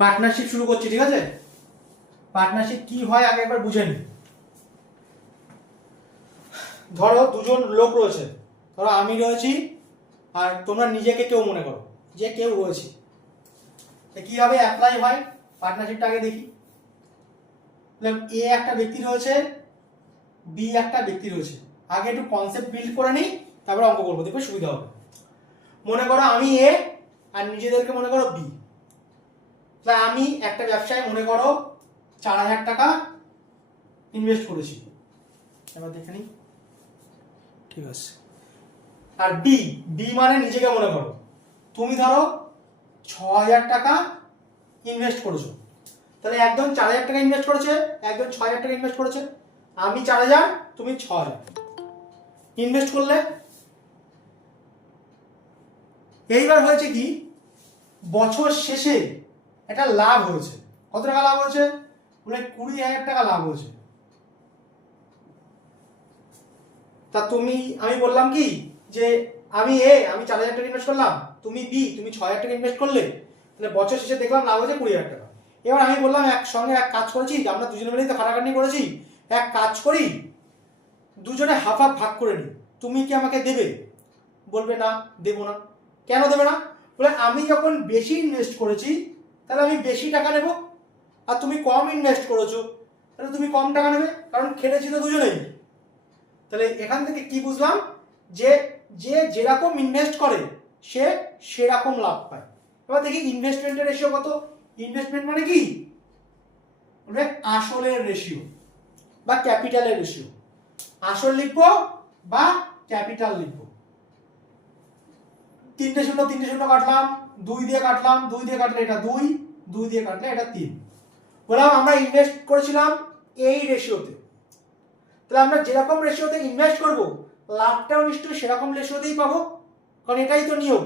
Partnership শুরু করছি, ঠিক আছে? পার্টনারশিপ কি হয় আগে একবার বুঝে নিই। ধরো দুজন লোক রয়েছে, ধরো আমি রয়েছি আর তোমরা নিজেকে কেউ মনে করো যে কেউ রয়েছে। কিভাবে অ্যাপ্লাই হয় পার্টনারশিপটা আগে দেখি। এ একটা ব্যক্তি রয়েছে, বি একটা ব্যক্তি রয়েছে। আগে একটু কনসেপ্ট বিল্ড করে নিই, তারপরে অঙ্ক করবো, দেখবে সুবিধা হবে। মনে করো আমি এ আর নিজেদেরকে মনে করো বি। আমি একটা ব্যবসায় মনে করো 4,000 টাকা ইনভেস্ট করেছি, এবার দেখে নিই, ঠিক আছে। আর বি, বি মানে নিজেকে মনে করো, তুমি ধরো 6,000 টাকা ইনভেস্ট করেছো। তাহলে একজন 4,000 টাকা ইনভেস্ট করেছে, একজন 6,000 টাকা ইনভেস্ট করেছে। আমি 4,000, তুমি 6,000 ইনভেস্ট করলে। এইবার হয়েছে কি, বছর শেষে একটা লাভ হয়েছে। কত টাকা লাভ হয়েছে? বলে 20,000 টাকা লাভ হয়েছে। তা আমি বললাম কি যে আমি 4,000 টাকা ইনভেস্ট করলাম, তুমি বি, তুমি 6,000 টাকা ইনভেস্ট করলে। তাহলে বছর শেষে দেখলাম লাভ হয়েছে 20,000 টাকা। এবার আমি বললাম একসঙ্গে এক কাজ করেছি, আমরা দুজনে মিলেই তো খাটাখাটনি করেছি, এক কাজ করি দুজনে হাফ হাফ ভাগ করে নিই, তুমি কি আমাকে দেবে? বলবে না, দেবো না। কেন দেবে না? বলে আমি যখন বেশি ইনভেস্ট করেছি তাহলে আমি বেশি টাকা নেব, আর তুমি কম ইনভেস্ট করেছো তাহলে তুমি কম টাকা নেবে, কারণ খেটেছি তো দুজনেই। তাহলে এখান থেকে কি বুঝলাম, যে যে যেরকম ইনভেস্ট করে সে সেরকম লাভ পায়। এবার দেখি ইনভেস্টমেন্টের রেশিও কত। ইনভেস্টমেন্ট মানে কি? আসলের রেশিও বা ক্যাপিটালের রেশিও। আসল লিখবো বা ক্যাপিটাল লিখবো। 3টে শূন্য কাটলাম, 2 দিয়ে কাটলাম, 2 দিয়ে কাটলে এটা 2, 2 দিয়ে কাটলে এটা 3। বললাম আমরা ইনভেস্ট করেছিলাম এই রেশিওতে, তাহলে আমরা যেরকম রেশিওতে ইনভেস্ট করব লাভটাও নিশ্চয়ই সেরকম রেশিওতেই পাবো, কারণ এটাই তো নিয়ম,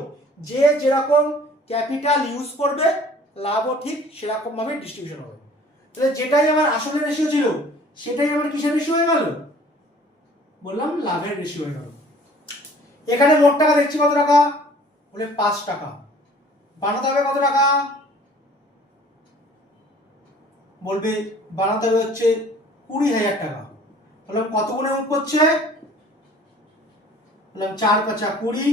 যে যেরকম ক্যাপিটাল ইউজ করবে লাভও ঠিক সেরকম ভাবে ডিস্ট্রিবিউশন হবে। তাহলে যেটাই আমার আসলে রেশিও ছিল সেটাই আমার কিসের রেশিও হয়ে গেল? বললাম লাভের রেশিও হয়ে গেল। এখানে মোট টাকা দেখছি কত টাকা? বলে 5 টাকা। বানাতে হবে কত টাকা? বলবে বানাতে হবে হচ্ছে 20,000 টাকা। বললাম কত গুণে মুখ করছে? বললাম 4 × 5 = 20,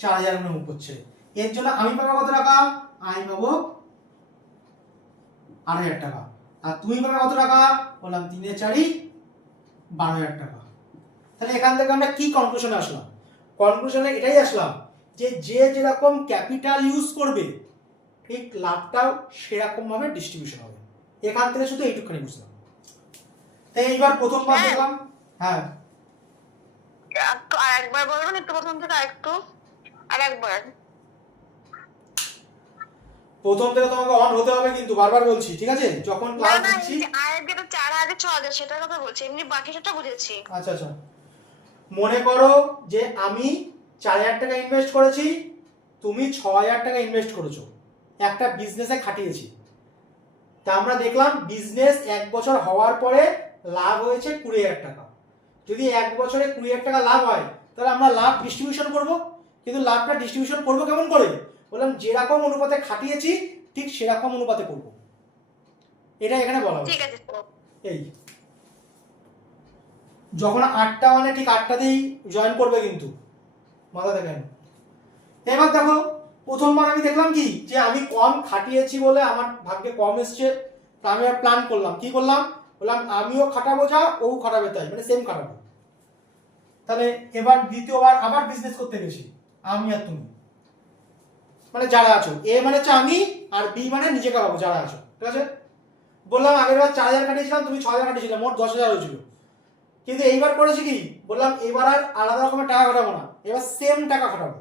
4,000 গুণে মুখ করছে। এর জন্য আমি পাবো কত টাকা? আমি পাবো 8,000 টাকা। আর তুমি পাবে কত টাকা? বললাম 3 × 4 = 12,000 টাকা। তাহলে এখান থেকে আমরা কি কনক্লুশনে আসলাম? কনক্লুশনে এটাই আসলাম যে যে যেরকম ক্যাপিটাল ইউজ করবে ঠিক লাভটাও সেরকম ভাবে ডিস্ট্রিবিউশন হবে। এখান থেকে শুধু এইটুকুখানি বুঝলাম। তাই এইবার প্রথমবার দেখলাম। হ্যাঁ, একটু আরেকবার বলবেন, একটু প্রথম থেকে আরেকবার। প্রথম থেকে তোমাকে অন হতে হবে কিন্তু, বারবার বলছি, ঠিক আছে? যখন ক্লাস দিচ্ছি। আরেক যেটা 4,000 6,000 সেটার কথা বলছি, এমনি বাকি সেটা বুঝেছি। আচ্ছা আচ্ছা, মনে করো যে আমি 4,000 টাকা ইনভেস্ট করেছি, তুমি 6,000 টাকা ইনভেস্ট করেছো, একটা বিজনেসে খাটিয়েছি। তা আমরা দেখলাম বিজনেস 1 বছর হওয়ার পরে লাভ হয়েছে 20,000 টাকা। যদি 1 বছরে 20,000 টাকা লাভ হয় তাহলে আমরা লাভ ডিস্ট্রিবিউশন করব। কিন্তু লাভটা ডিস্ট্রিবিউশন করব কেমন করে? বললাম যেরকম অনুপাতে খাটিয়েছি ঠিক সেরকম অনুপাতে করব। এটা এখানে বলা হচ্ছে। ঠিক আছে, এই যখন 8টা মানে ঠিক 8টাতেই জয়েন করবে কিন্তু, মাথা দেখেন। এবার দেখো প্রথমবার আমি দেখলাম কি যে আমি কম খাটিয়েছি বলে আমার ভাগ্যে কম এসছে। তা আমি আর প্ল্যান করলাম, কি করলাম? বললাম আমিও খাটাবো যা ও খাটাবে তাই, মানে সেম খাটাবো। তাহলে এবার দ্বিতীয়বার আবার বিজনেস করতে গেছি, আমি আর তুমি, মানে যারা আছো। এ মানে হচ্ছে আমি, আর বি মানে নিজেকে ভাবো যারা আছো, ঠিক আছে? বললাম আগের বার 4,000 খাটিয়েছিলাম, তুমি 6,000 খাটিয়েছিলে, মোট 10,000 হয়েছিল। কিন্তু এইবার করেছি কি, বললাম এবার আর আলাদা রকমের টাকা খাটাবো না, এবার সেম টাকা খাটাবো।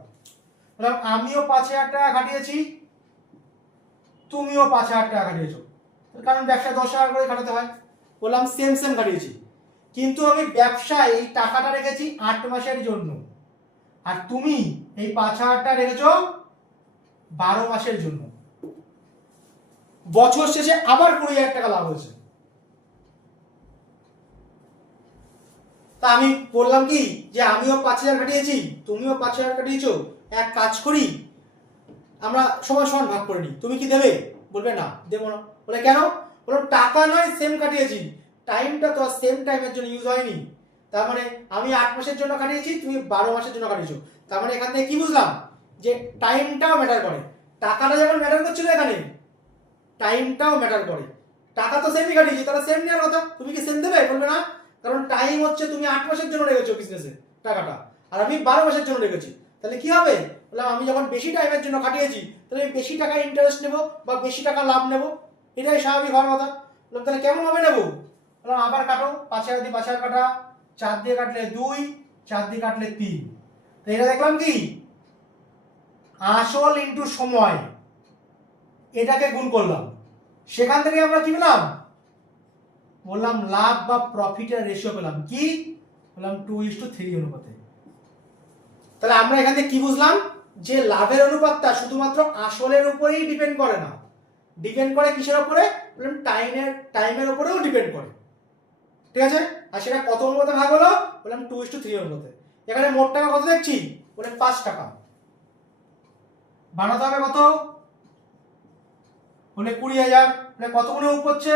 বললাম আমিও 5,000 টাকা খাটিয়েছি, তুমিও 5,000 টাকা খাটিয়েছো, কারণ ব্যবসায় 10,000 করে খাটাতে হয়। বললাম সেম সেম খাটিয়েছি, কিন্তু আমি ব্যবসায় এই টাকাটা রেখেছি 8 মাসের জন্য, আর তুমি এই 5,000 টাকা রেখেছো 12 মাসের জন্য। বছর শেষে আবার 20,000 টাকা লাভ হয়েছে। তা আমি বললাম কি যে আমিও 5,000 খাটিয়েছি, তুমিও 5,000 খাটিয়েছো, এক কাজ করি আমরা সমান সমান ভাগ করে নিই, তুমি কি দেবে? বলবে না দেবো না। বলে কেন? বলো টাকা নয় সেম কাটিয়েছি, টাইমটা তো সেম টাইমের জন্য ইউজ হয়নি। তার মানে আমি 8 মাসের জন্য কাটিয়েছি, তুমি 12 মাসের জন্য কাটিয়েছো। তার মানে এখান থেকে কি বুঝলাম? যে টাইমটাও ম্যাটার করে। টাকাটা যেমন ম্যাটার করছিল এখানে, টাইমটাও ম্যাটার করে। টাকা তো সেমই কাটিয়েছি, তাহলে সেম নেওয়ার কথা। তুমি কি সেম দেবে? বলবে না, কারণ টাইম হচ্ছে তুমি 8 মাসের জন্য রেখেছো বিজনেসে টাকাটা, আর আমি 12 মাসের জন্য রেখেছি। তাহলে কি হবে? বললাম আমি যখন বেশি টাইমের জন্য কাটিয়েছি, তাহলে আমি বেশি টাকা ইন্টারেস্ট নেবো বা বেশি টাকা লাভ নেবো, এটাই স্বাভাবিক হওয়ার কথা। বললাম তাহলে কেমন হবে নেবো? বললাম আবার কাটো, 5 দিয়ে 5 কাটা, 4 দিয়ে কাটলে 2, 4 দিয়ে কাটলে 3। তো এটা দেখলাম কি আসল ইনটু সময়, এটাকে গুণ করলাম, সেখান থেকে আমরা কি পেলাম? বললাম লাভ বা প্রফিটের রেশিও পেলাম। কি বললাম? 2:3 অনুপাতে। তাহলে আমরা এখান থেকে কি বুঝলাম? যে লাভের অনুপাতটা শুধুমাত্র আসলের উপরেই ডিপেন্ড করে না, ডিপেন্ড করে কিসের উপরে? বললাম টাইমের উপরেও ডিপেন্ড করে। ঠিক আছে? আর সেটা কত অনুপাতে ভাগ হলো? বললাম 2:3 অনুপাতে। এখানে মোট টাকা কত দেখছি? বলে 5 টাকা। বানাতে হবে কত? বলে 20,000। মানে কত গুণে উপ হচ্ছে?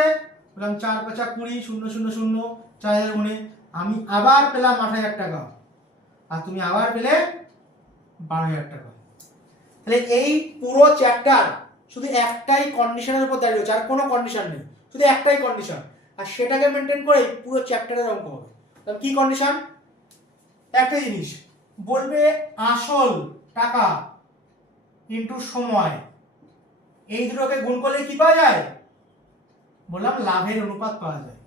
বললাম 4 5 20, 0 0 0, 4000 গুণে। আমি আবার পেলাম 8,000 টাকা, আর তুমি আবার পেলে 12,000 টাকা। তাহলে এই পুরো চ্যাপ্টার শুধু একটাই কন্ডিশনের উপর দাঁড়িয়ে আছে, আর কোনো কন্ডিশন নেই, শুধু একটাই কন্ডিশন, আর সেটাকে মেনটেন করে পুরো চ্যাপ্টারের অঙ্ক হবে। তাহলে কি কন্ডিশন? একটা জিনিস বলবে, আসল টাকা ইনটু সময়, এই দুটোকে গুণ করলে কি পাওয়া যায়? বললাম লাভের অনুপাত পাওয়া যায়।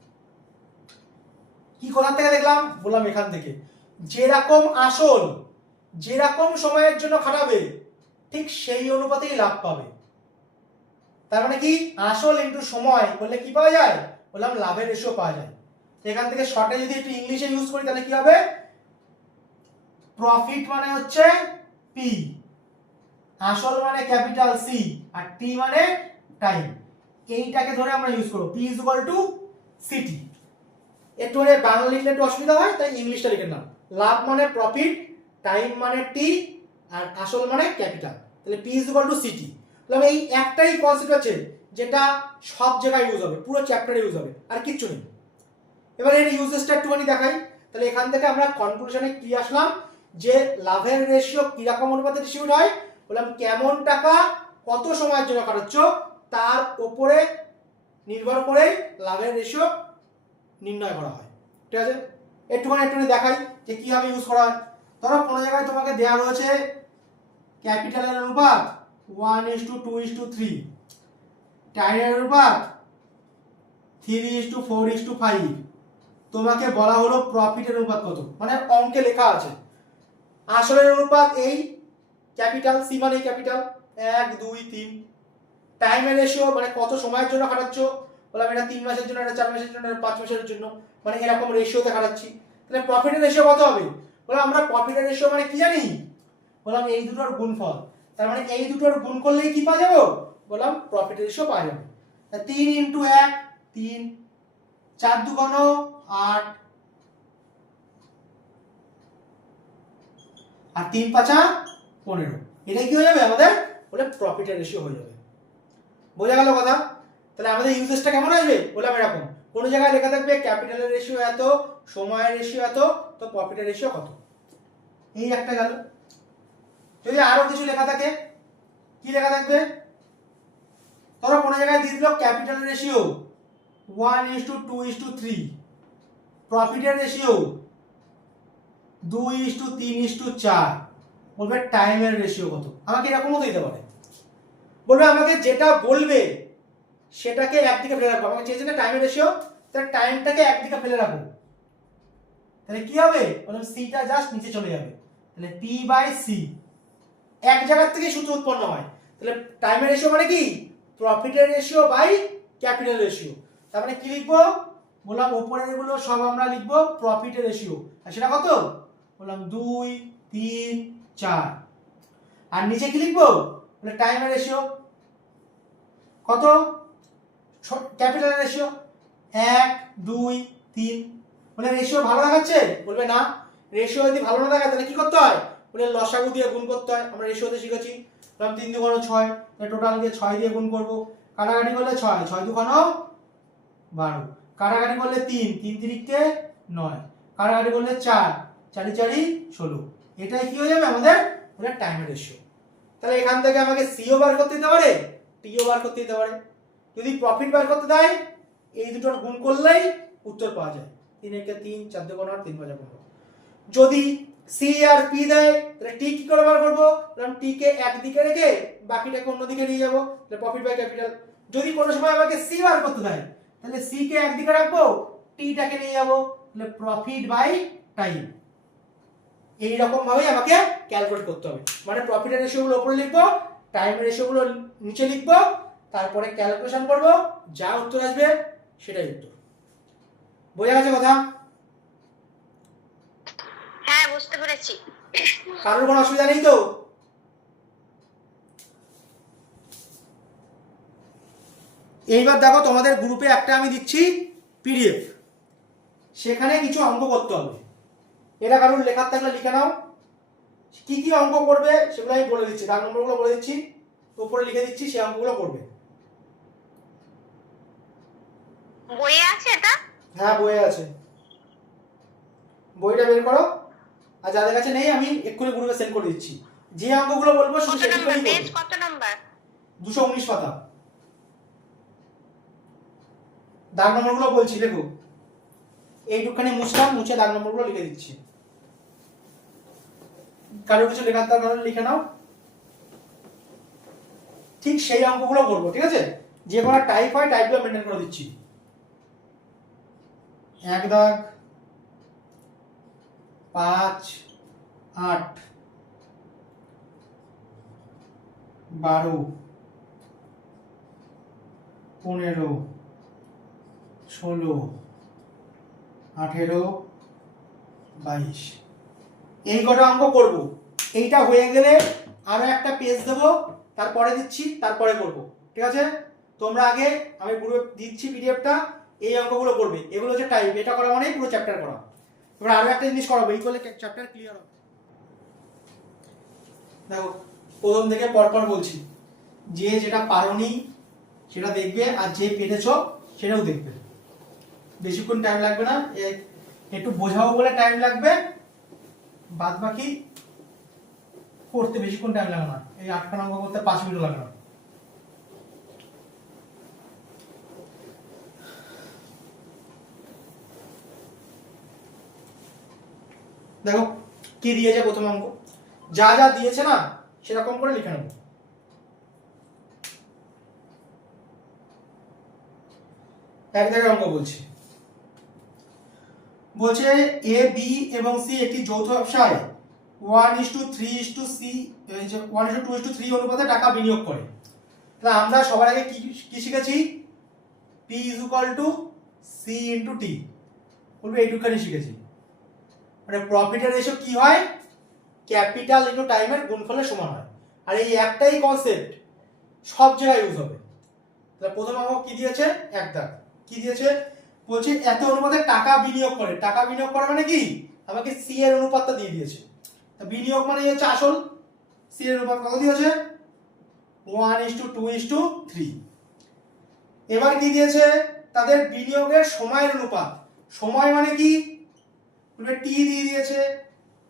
কি কোথা থেকে দেখলাম? বললাম এখান থেকে। যেরকম আসল যেরকম সময়ের জন্য খাটাবে ঠিক সেই অনুপাতেই লাভ পাবে। তার মানে কি আসল ইনটু সময় করলে কি পাওয়া যায়? বললাম লাভের রেশিও পাওয়া যায়। এখান থেকে শর্টে যদি একটু ইংলিশে ইউজ করি তাহলে কি হবে? প্রফিট মানে হচ্ছে পি, আসল মানে ক্যাপিটাল সি, আর টি মানে টাইম। এইটাকে ধরে আমরা ইউজ করব, P is equal to city. একটু বাংলা লিখলে একটু অসুবিধা হয়, তাই ইংলিশটা লিখে নাও। লাভ মানে প্রফিট, টাইম মানে টি, আর আসল মানে ক্যাপিটাল। তাহলে P is equal to city. তাহলে এই একটাই কনসেপ্ট আছে যেটা সব জায়গায় ইউজ হবে, পুরো চ্যাপ্টারে ইউজ হবে, আর কিচ্ছু নেই। এবার এর ইউজেসটা একটুখানি দেখাই। তাহলে এখান থেকে আমরা কনক্লুশনে কি আসলাম? যে লাভের রেশিও কিরকম অনুপাতে ডিস্ট্রিবিউট হয়? বললাম কেমন টাকা কত সময়ের জন্য কাটাচ্ছ তার উপরে নির্ভর করে লাভের রেশিও নির্ণয় করা হয়। ঠিক আছে? একটুখানি দেখাই যে কিভাবে ইউজ করা হয়। ধরো কোনো জায়গায় তোমাকে দেওয়া রয়েছে ক্যাপিটালের অনুপাত 1:2:3, টাইমের অনুপাত 3:4:5, তোমাকে বলা হলো প্রফিটের অনুপাত কত, মানে অঙ্কে লেখা আছে। আসলের অনুপাত এই ক্যাপিটাল সি মানে ক্যাপিটাল 1 2 3, টাইমের রেশিও মানে কত সময়ের জন্য খাটাচ্ছ, বললাম এটা 3 মাসের জন্য, এটা 4 মাসের জন্য, এটা 5 মাসের জন্য, মানে এরকম রেশিওতে খাটাচ্ছি। তাহলে প্রফিটের রেশিও কত হবে? বললাম আমরা প্রফিটের রেশিও মানে কি জানি? বললাম এই দুটোর গুণফল। তার মানে এই দুটোর গুণ করলেই কি পাওয়া যাবে? বললাম প্রফিটের রেশিও পাওয়া যাবে। 3 × 1 3, 4 2 8, আর 3 5 15। এটা কি হয়ে যাবে আমাদের? বলে প্রফিটের রেশিও হয়ে যাবে। বোঝা গেল কথা? তাহলে আমাদের ইউজেসটা কেমন আসবে? বললাম এরকম কোন জায়গায় লেখা থাকবে ক্যাপিটালের রেশিও এত, সময়ের রেশিও এত, তো প্রফিটের রেশিও কত। এই একটা গেল। যদি আরো কিছু লেখা থাকে, কি লেখা থাকবে? ধরো কোন জায়গায় দিয়ে দিল ক্যাপিটালের রেশিও 1:2:3, প্রফিটের রেশিও 2:3:4, বলবে টাইমের রেশিও কত। আমাকে এরকমও দিতে পারে, বলবে আমাকে যেটা বলবে সেটাকে একদিকে ফেলে রাখবো। আমাকে চেয়েছে না টাইমের রেশিও, তাহলে টাইমটাকে একদিকে ফেলে রাখবো। তাহলে কি হবে? বললাম সিটা জাস্ট নিচে চলে যাবে। তাহলে পি বাই সি, এক জায়গার থেকে সূত্র উৎপন্ন হয়। তাহলে টাইমের রেশিও মানে কি? প্রফিটের রেশিও বাই ক্যাপিটাল রেশিও। তার মানে কি লিখবো? বললাম উপরের গুলো সব আমরা লিখবো প্রফিটের রেশিও, আর সেটা কত? বললাম 2 3 4। আর নিচে কি লিখবো? বলে টাইমের রেশিও কত? Capital ratio 1 2 3। বলে রেশিও ভালো দেখাচ্ছে? বলবে না। রেশিও যদি ভালো না দেখায় তাহলে কি করতে হয়? বলে লসাগু দিয়ে গুণ করতে হয়। আমরা রেশিওতে শিখেছি। বললাম 3 2 6, তাহলে টোটাল দিয়ে 6 দিয়ে গুণ করবো। কাটাকাটি করলে 6, 6 দুগুণ 12, কাটাকাটি করলে 3, 3 তিরিকে 9, কাটাকাটি করলে 4, 4 4 16। এটাই কি হয়ে যাবে আমাদের ওটা টাইম রেশিও। তাহলে এখান থেকে আমাকে সিও বার করতে দিতে পারে, টিও বার করতে দিতে পারে। যদি প্রফিট বার করতে দেয় এই দুটোর গুণ করলেই উত্তর পাওয়া যায়। 3 একে 3, 4 দুগুণ 8, 3 5 15। যদি সি আর পি দেয় তাহলে টি কি করে বার করবো? কারণ টি কে একদিকে রেখে বাকিটাকে অন্যদিকে নিয়ে যাবো, তাহলে প্রফিট বাই ক্যাপিটাল। যদি কোনো সময় আমাকে সি বার করতে দেয় তাহলে সি কে একদিকে রাখবো, টি টাকে নিয়ে যাবো, তাহলে প্রফিট বাই টাইম। এই রকম ভাবেই আমাকে ক্যালকুলেট করতে হবে। মানে প্রফিটের রেশিওগুলো উপরে লিখবো, টাইম রেশিওগুলো নিচে লিখবো, তারপরে ক্যালকুলেশন করবো, যা উত্তর আসবে সেটাই উত্তর। বোঝা গেছে কথা? হ্যাঁ বুঝতে পেরেছি। কারোর কোনো অসুবিধা নেই তো? এইবার দেখো তোমাদের গ্রুপে একটা আমি দিচ্ছি পিডিএফ, সেখানে কিছু অঙ্ক করতে হবে। এটা কারোর লেখার থাকলে লিখে নাও। কি কি অঙ্ক করবে সেগুলো আমি বলে দিচ্ছি, দাগ নম্বরগুলো বলে দিচ্ছি, উপরে লিখে দিচ্ছি, সেই অঙ্কগুলো করবে। বইয়ে আছে এটা? হ্যাঁ বইয়ে আছে, বইটা বের করো। আর যাদের কাছে নেই আমি এক্ষুনি গ্রুপে সেন্ড করে দিচ্ছি। যে অঙ্কগুলো বলবো শুধু কত নাম্বার সেগুলোই পেজ? করবে। কত নাম্বার? 219 পাতা। দাগ নম্বরগুলো বলছি, দেখো এইটুখানি মুছলাম, মুছে দাগ নম্বরগুলো লিখে দিচ্ছি। কারো কিছু লেখার দরকার হলে লিখে নাও। ঠিক সেই অঙ্কগুলো করবো, ঠিক আছে? যে কোনো টাইপ হয় টাইপগুলো মেনটেন করে দিচ্ছি। 1 দাগ, 5, 8, 12, 15, 16, 18, 22। এই কটা অঙ্ক করব। এইটা হয়ে গেলে আরো একটা পেজ দেবো, তারপরে দিচ্ছি, তারপরে করব, ঠিক আছে? তোমরা আগে, আমি গ্রুপে দিচ্ছি পিডিএফটা, এই অঙ্কগুলো করবে। এগুলো হচ্ছে টাইপ, এটা করা মানে পুরো চ্যাপ্টার করা। এবার আরো একটা জিনিস করাবো, এই করলে চ্যাপ্টার ক্লিয়ার হবে। দেখো প্রথম থেকে পরপর বলছি, যে যেটা পারোনি সেটা দেখবে, আর যে পেরেছো সেটাও দেখবে। বেশিক্ষণ টাইম লাগবে না, একটু বোঝাবো বলে টাইম লাগবে, বাদ বাকি করতে বেশিক্ষণ টাইম লাগে না। এই 8টা অঙ্ক করতে 5 মিনিট লাগে না। দেখো কি দিয়েছে প্রথম অঙ্ক, যা যা দিয়েছে না সেরকম করে লিখে নেব। এক জায়গায় অঙ্ক বলছি, বলছে এ বি এবং সি একটি যৌথ ব্যবসায় 1:3 অনুপাতে টাকা বিনিয়োগ করে। তাহলে আমরা সবার আগে কি শিখেছি? P = C × T, বলবে এইটুখানি শিখেছি। মানে প্রফিটের রেশিও কি হয়? ক্যাপিটাল ইনটু টাইমের গুণফলের সমান হয়। আর এই একটাই কনসেপ্ট সব জায়গায় ইউজ হবে। তাহলে প্রথম অঙ্ক কি দিয়েছে? এক দাগ। কি দিয়েছে? বলছে এত অনুপাতে টাকা বিনিয়োগ করে। টাকা বিনিয়োগ করে মানে কি? আমাকে সি এর অনুপাতটা দিয়ে দিয়েছে। তা বিনিয়োগ মানে হচ্ছে আসল, সি এর অনুপাত কত দিয়েছে? 1:2:3। এবার কি দিয়েছে? তাদের বিনিয়োগের সময়ের অনুপাত। সময় মানে কি? বলে টি দিয়ে দিয়েছে,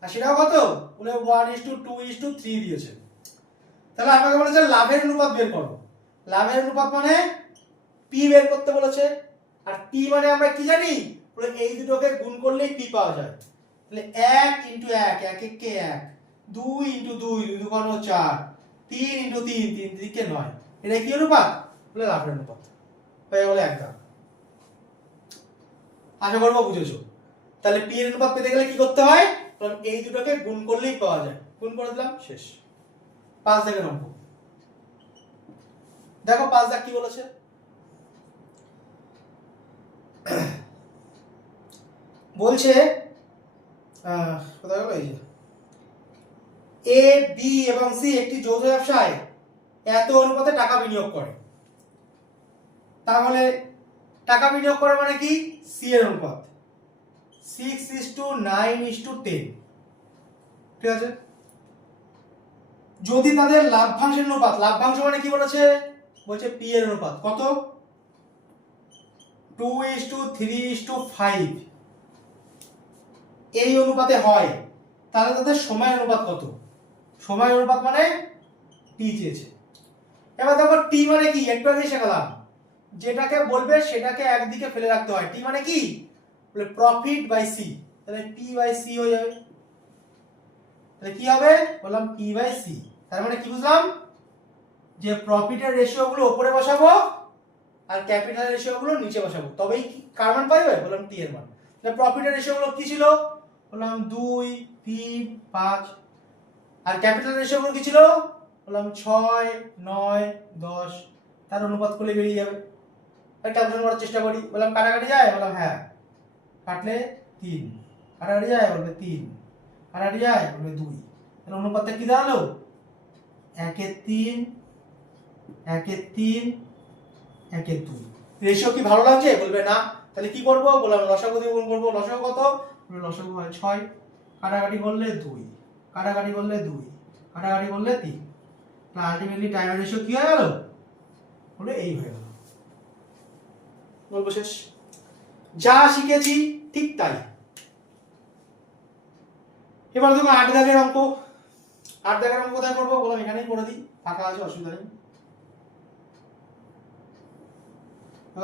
আর সেটাও কত? বলে 1:2:3 দিয়েছে। তাহলে আমাকে বলেছে লাভের অনুপাত বের করো। লাভের অনুপাত মানে পি বের করতে বলেছে। আর পি মানে আমরা কি জানি? বলে এই দুটোকে গুণ করলেই পি পাওয়া যায়। তাহলে 1 × 1, 1 1 1, 2 × 2, 2 2 4, 3 × 3, 3 3 9। এটা কি অনুপাত? বলে লাভের অনুপাত। হয়ে গেল এক দাগ। আশা করবো বুঝেছো। তাহলে পি এর অনুপাত পেতে গেলে কি করতে হয়? এই দুটোকে গুণ করলেই পাওয়া যায়। গুণ করে দিলাম, শেষ। 5 দাগের অঙ্ক দেখো, 5 দাগ কি বলেছে? বলছে কোথায় গেল? এই যে এ বি এবং সি একটি যৌথ ব্যবসায় এত অনুপাতে টাকা বিনিয়োগ করে। তাহলে টাকা বিনিয়োগ করে মানে কি? সি এর অনুপাত 6:9:10, ঠিক আছে? যদি তাদের লাভ্যাংশের অনুপাত, লাভ্যাংশ মানে কি বলেছে? বলছে পি এর অনুপাত কত 2:3:5 এই অনুপাতে হয়, তাহলে তাদের সময় অনুপাত কত? সময় অনুপাত মানে টি চেয়েছে। এবার দেখো টি মানে কি, একটু আগে শেখালাম, যেটাকে বলবে সেটাকে একদিকে ফেলে রাখতে হয়। টি মানে কি, বলে প্রফিট বাই সি, তাহলে পি বাই সি হয়ে যাবে। তাহলে কি হবে, বললাম পি বাই সি। তার মানে কি বুঝলাম, যে প্রফিটের রেশিও গুলো উপরে বসাবো আর ক্যাপিটাল রেশিও গুলো নিচে বসাবো, তবেই কি কার মান পাইবে, বললাম টি এর মান। তাহলে প্রফিটের রেশিও গুলো কি ছিল, বললাম 2, 3, 5, আর ক্যাপিটাল রেশিও গুলো কি ছিল, বললাম 6, 9, 10। তার অনুপাত করলে বেরিয়ে যাবে। ক্যালকুলেশন করার চেষ্টা করি, বললাম কাটাকাটি যায়, বললাম হ্যাঁ, কাটলে 3, কাটাকাটি যায়, বলবে 3, কাটাকাটি যায়, বলবে 2। তাহলে অনুপাতটা কি দাঁড়ালো, 1:3, 1:3, 1:2। রেশিও কি ভালো লাগছে, বলবে না। তাহলে কি করব, বললাম লসাগু দিয়ে গুণ করব। লসাগু কত, বলবে লসাগু হয় 6, কাটাকাটি করলে 2, কাটাকাটি করলে 2, কাটাকাটি করলে 3। তাহলে আলটিমেটলি টাইম রেশিও কি হয়ে গেল, বলে এই হয়ে গেল। গল্প শেষ। যা শিখেছি ঠিক তাই। এবার দেখো 8 দাগের অঙ্ক। 8 দাগের অঙ্ক কোথায় করবো, বললাম এখানেই করে দিই, ফাঁকা আছে, অসুবিধা নেই।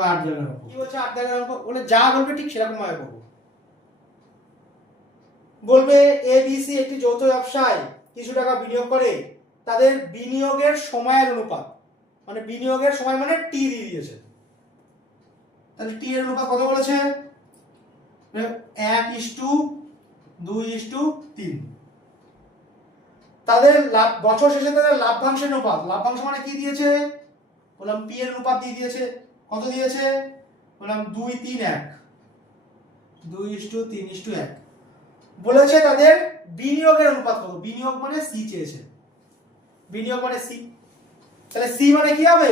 8 দাগের অঙ্ক কি বলছে, 8 দাগের অঙ্ক বলে যা বলবে ঠিক সেরকম ভাবে করবো। বলবে এ বি সি একটি যৌথ ব্যবসায় কিছু টাকা বিনিয়োগ করে, তাদের বিনিয়োগের সময়ের অনুপাত, মানে বিনিয়োগের সময় মানে টি দিয়ে দিয়েছে। তাহলে টি এর অনুপাত কত বলেছে, 1:2:3। তাদের লাভ, বছর শেষে তাদের লাভ্যাংশের অনুপাত, লাভ্যাংশ মানে কি দিয়েছে, বললাম পি এর অনুপাত দিয়ে দিয়েছে। কত দিয়েছে, বললাম 2:3:1, 2:3:1। বলেছে তাদের বিনিয়োগের অনুপাত কত, বিনিয়োগ মানে সি চেয়েছে, বিনিয়োগ মানে সি। তাহলে সি মানে কি হবে,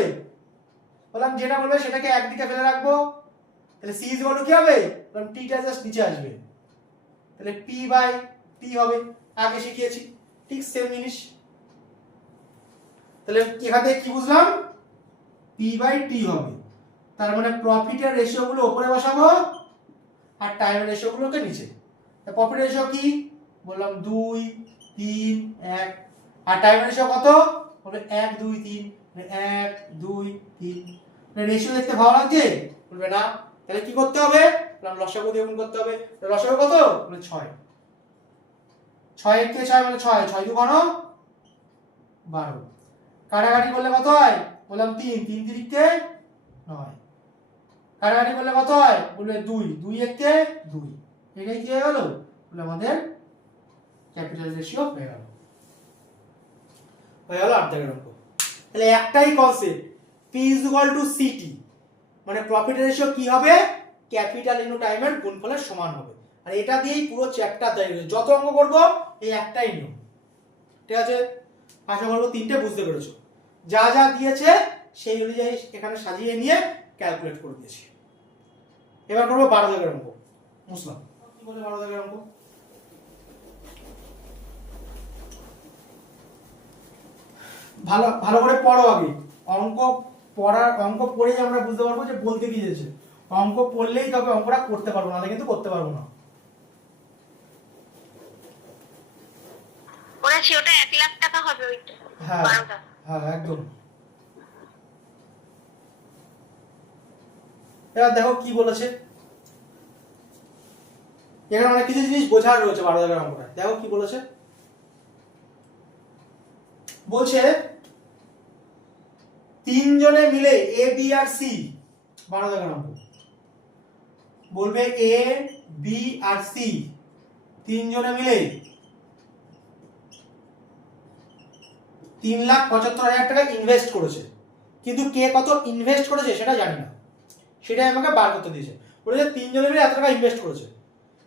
বললাম যেটা বলবে সেটাকে একদিকে ফেলে রাখবো। তাহলে সি ইজ ইকুয়াল টু কি হবে, বললাম টিটা জাস্ট নিচে আসবে, তাহলে পি বাই টি হবে। আগে শিখিয়েছি ঠিক সেম জিনিস। তাহলে এখান থেকে কি বুঝলাম, পি বাই টি হবে। তার মানে প্রফিটের রেশিও গুলো উপরে বসাবো আর টাইমের রেশিও গুলোকে নিচে। প্রফিট রেশিও কি, বললাম 2, 3, 1, আর টাইমের রেশিও কত, বলে 1, 2, 3, 1, 2, 3। রেশিও দেখতে ভালো লাগছে, বলবে না। তাহলে কি করতে হবে, বললাম লসাগু দিয়ে গুণ করতে হবে। লসাগু কত, বলে 6, 6 কে 6 মানে 6, 6 2 ঘন 12। কাটাকাটি করলে কত হয়, বললাম 3, 3 3 কে 9। কাটাকাটি করলে কত হয়, বলবে 2, 2 1 কে 2। এটাই কি হয়ে গেল, বলে আমাদের ক্যাপিটাল রেশিও হয়ে গেল। 8 দাগের অঙ্ক। তাহলে একটাই concept, P is equal to CT, মানে প্রফিট রেশিও কি হবে, ক্যাপিটাল ইনটু টাইমের গুণফলের সমান হবে। আর এটা দিয়েই পুরো চ্যাপ্টার তৈরি হবে। যত অঙ্ক করব এই একটাই নিয়ম, ঠিক আছে। আশা করবো 3টে বুঝতে পেরেছো। যা যা দিয়েছে সেই অনুযায়ী এখানে সাজিয়ে নিয়ে ক্যালকুলেট করে দিয়েছি। এবার করবো 12 দাগের অঙ্ক। বুঝলাম কি বলে 12 দাগের অঙ্ক। ভালো ভালো করে পড়ো আগে। অঙ্ক পড়েই আমরা বুঝতে পারবো যে বলতে কি যাচ্ছে। অঙ্ক পড়লেই তবে অঙ্কটা করতে পারবো, না কিন্তু করতে পারবো না। বলেছি ওটা 1 লাখ টাকা হবে ওইটা। হ্যাঁ 12টা। হ্যাঁ একদম। এবার দেখো কি বলেছে, এখানে অনেক কিছু জিনিস বোঝার রয়েছে 12 দাগের অঙ্কটা। দেখো কি বলেছে, বলছে 3 জনে মিলে এ বি আর সি, 12 দাগের অঙ্ক। বলবে এ বি আর সি 3 জনে মিলে 3,75,000 টাকা ইনভেস্ট করেছে, কিন্তু কে কত ইনভেস্ট করেছে সেটা জানি না, সেটাই আমাকে বার করতে দিয়েছে। বলেছে 3 জনে মিলে এত টাকা ইনভেস্ট করেছে,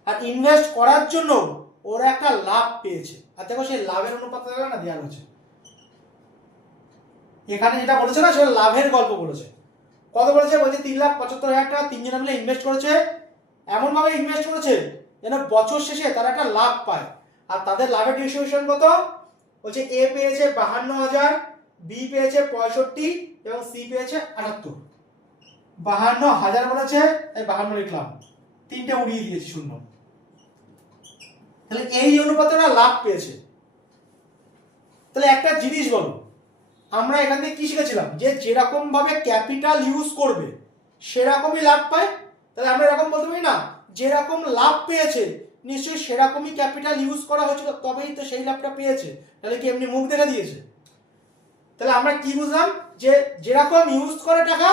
আর ইনভেস্ট করার জন্য ওরা একটা লাভ পেয়েছে। আর দেখো সেই লাভের অনুপাত না দেওয়া হয়েছে এখানে, যেটা বলেছে না সেটা লাভের গল্প বলেছে। কত বলেছে, বলছে 3,75,000 টাকা 3 জনে মিলে ইনভেস্ট করেছে, এমন ভাবে ইনভেস্ট করেছে যেন বছর শেষে তারা একটা লাভ পায়। আর তাদের লাভের ডিস্ট্রিবিউশন কত, বলছে এ পেয়েছে 52,000, বি পেয়েছে 65 এবং সি পেয়েছে 78। 52,000 বলেছে, তাই 52 লিখলাম, তিনটে উড়িয়ে দিয়েছি শূন্য। তাহলে এই অনুপাতে ওরা লাভ পেয়েছে। তাহলে একটা জিনিস বলো, আমরা এখান থেকে কি শিখেছিলাম, যে যেরকম ভাবে ক্যাপিটাল ইউজ করবে সেরকমই লাভ পায়। তাহলে আমরা এরকম বলতে পারি না, যেরকম লাভ পেয়েছে নিশ্চয়ই সেরকমই ক্যাপিটাল ইউজ করা হয়েছিল, তবেই তো সেই লাভটা পেয়েছে। তাহলে কি এমনি মুখ দেখা দিয়েছে? তাহলে আমরা কি বুঝলাম, যে যেরকম ইউজ করে টাকা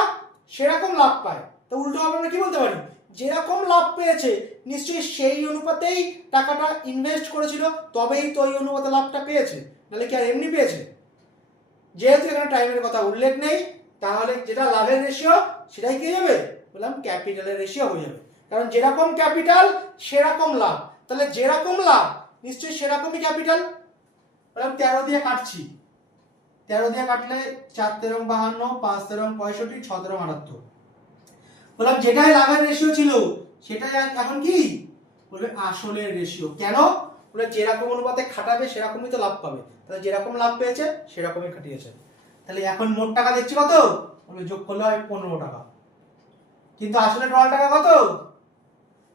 সেরকম লাভ পায়। তো উল্টো ভাবে আমরা কি বলতে পারি, যেরকম লাভ পেয়েছে নিশ্চয়ই সেই অনুপাতেই টাকাটা ইনভেস্ট করেছিল, তবেই তো ওই অনুপাতে লাভটা পেয়েছে। তাহলে কি আর এমনি পেয়েছে? যেহেতু এখানে টাইমের কথা উল্লেখ নেই, তাহলে যেটা লাভের রেশিও সেটাই কি যাবে, বললাম ক্যাপিটালের রেশিও হয়ে যাবে। কারণ যেরকম ক্যাপিটাল সেরকম লাভ, তাহলে যেরকম লাভ নিশ্চয়ই সেরকমই ক্যাপিটাল। বললাম 13 দিয়ে কাটছি, 13 দিয়ে কাটলে 4 13 52, 5 13 65, 6 13 78। বললাম যেটাই লাভের রেশিও ছিল সেটাই এখন কি বলবে আসলের রেশিও। কেন? বলে যেরকম অনুপাতে খাটাবে সেরকমই তো লাভ পাবে, তাহলে যেরকম লাভ পেয়েছে সেরকমই খাটিয়েছে। তাহলে এখন মোট টাকা দেখছি কত, বলবে যোগ করলে হয় 15 টাকা, কিন্তু আসলে টোটাল টাকা কত,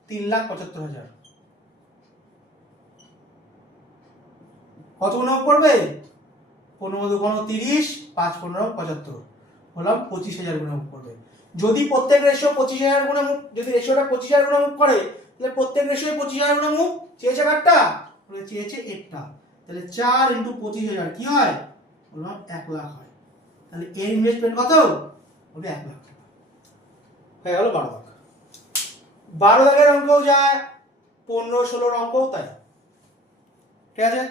3,75,000। কত গুণ পড়বে, 15 দুগুণ 30, 5 15 75, বললাম 25,000 গুণ পড়বে। যদি প্রত্যেক রেশিও 25,000 গুণ মুখ, যদি রেশিওটা 25,000 গুণ মুখ করে, তাহলে প্রত্যেক রেশিও 25,000 গুণ মুখ চেয়েছে কারটা, বলে চেয়েছে একটা। তাহলে 4 × 25,000 কি হয়, বললাম 1 লাখ হয়। তাহলে এর ইনভেস্টমেন্ট কত, বলবে 1 লাখ টাকা। হয়ে গেল 12 লাখ। 12 লাখের অঙ্কও যায়, 15 16 অঙ্কও তাই। ঠিক আছে,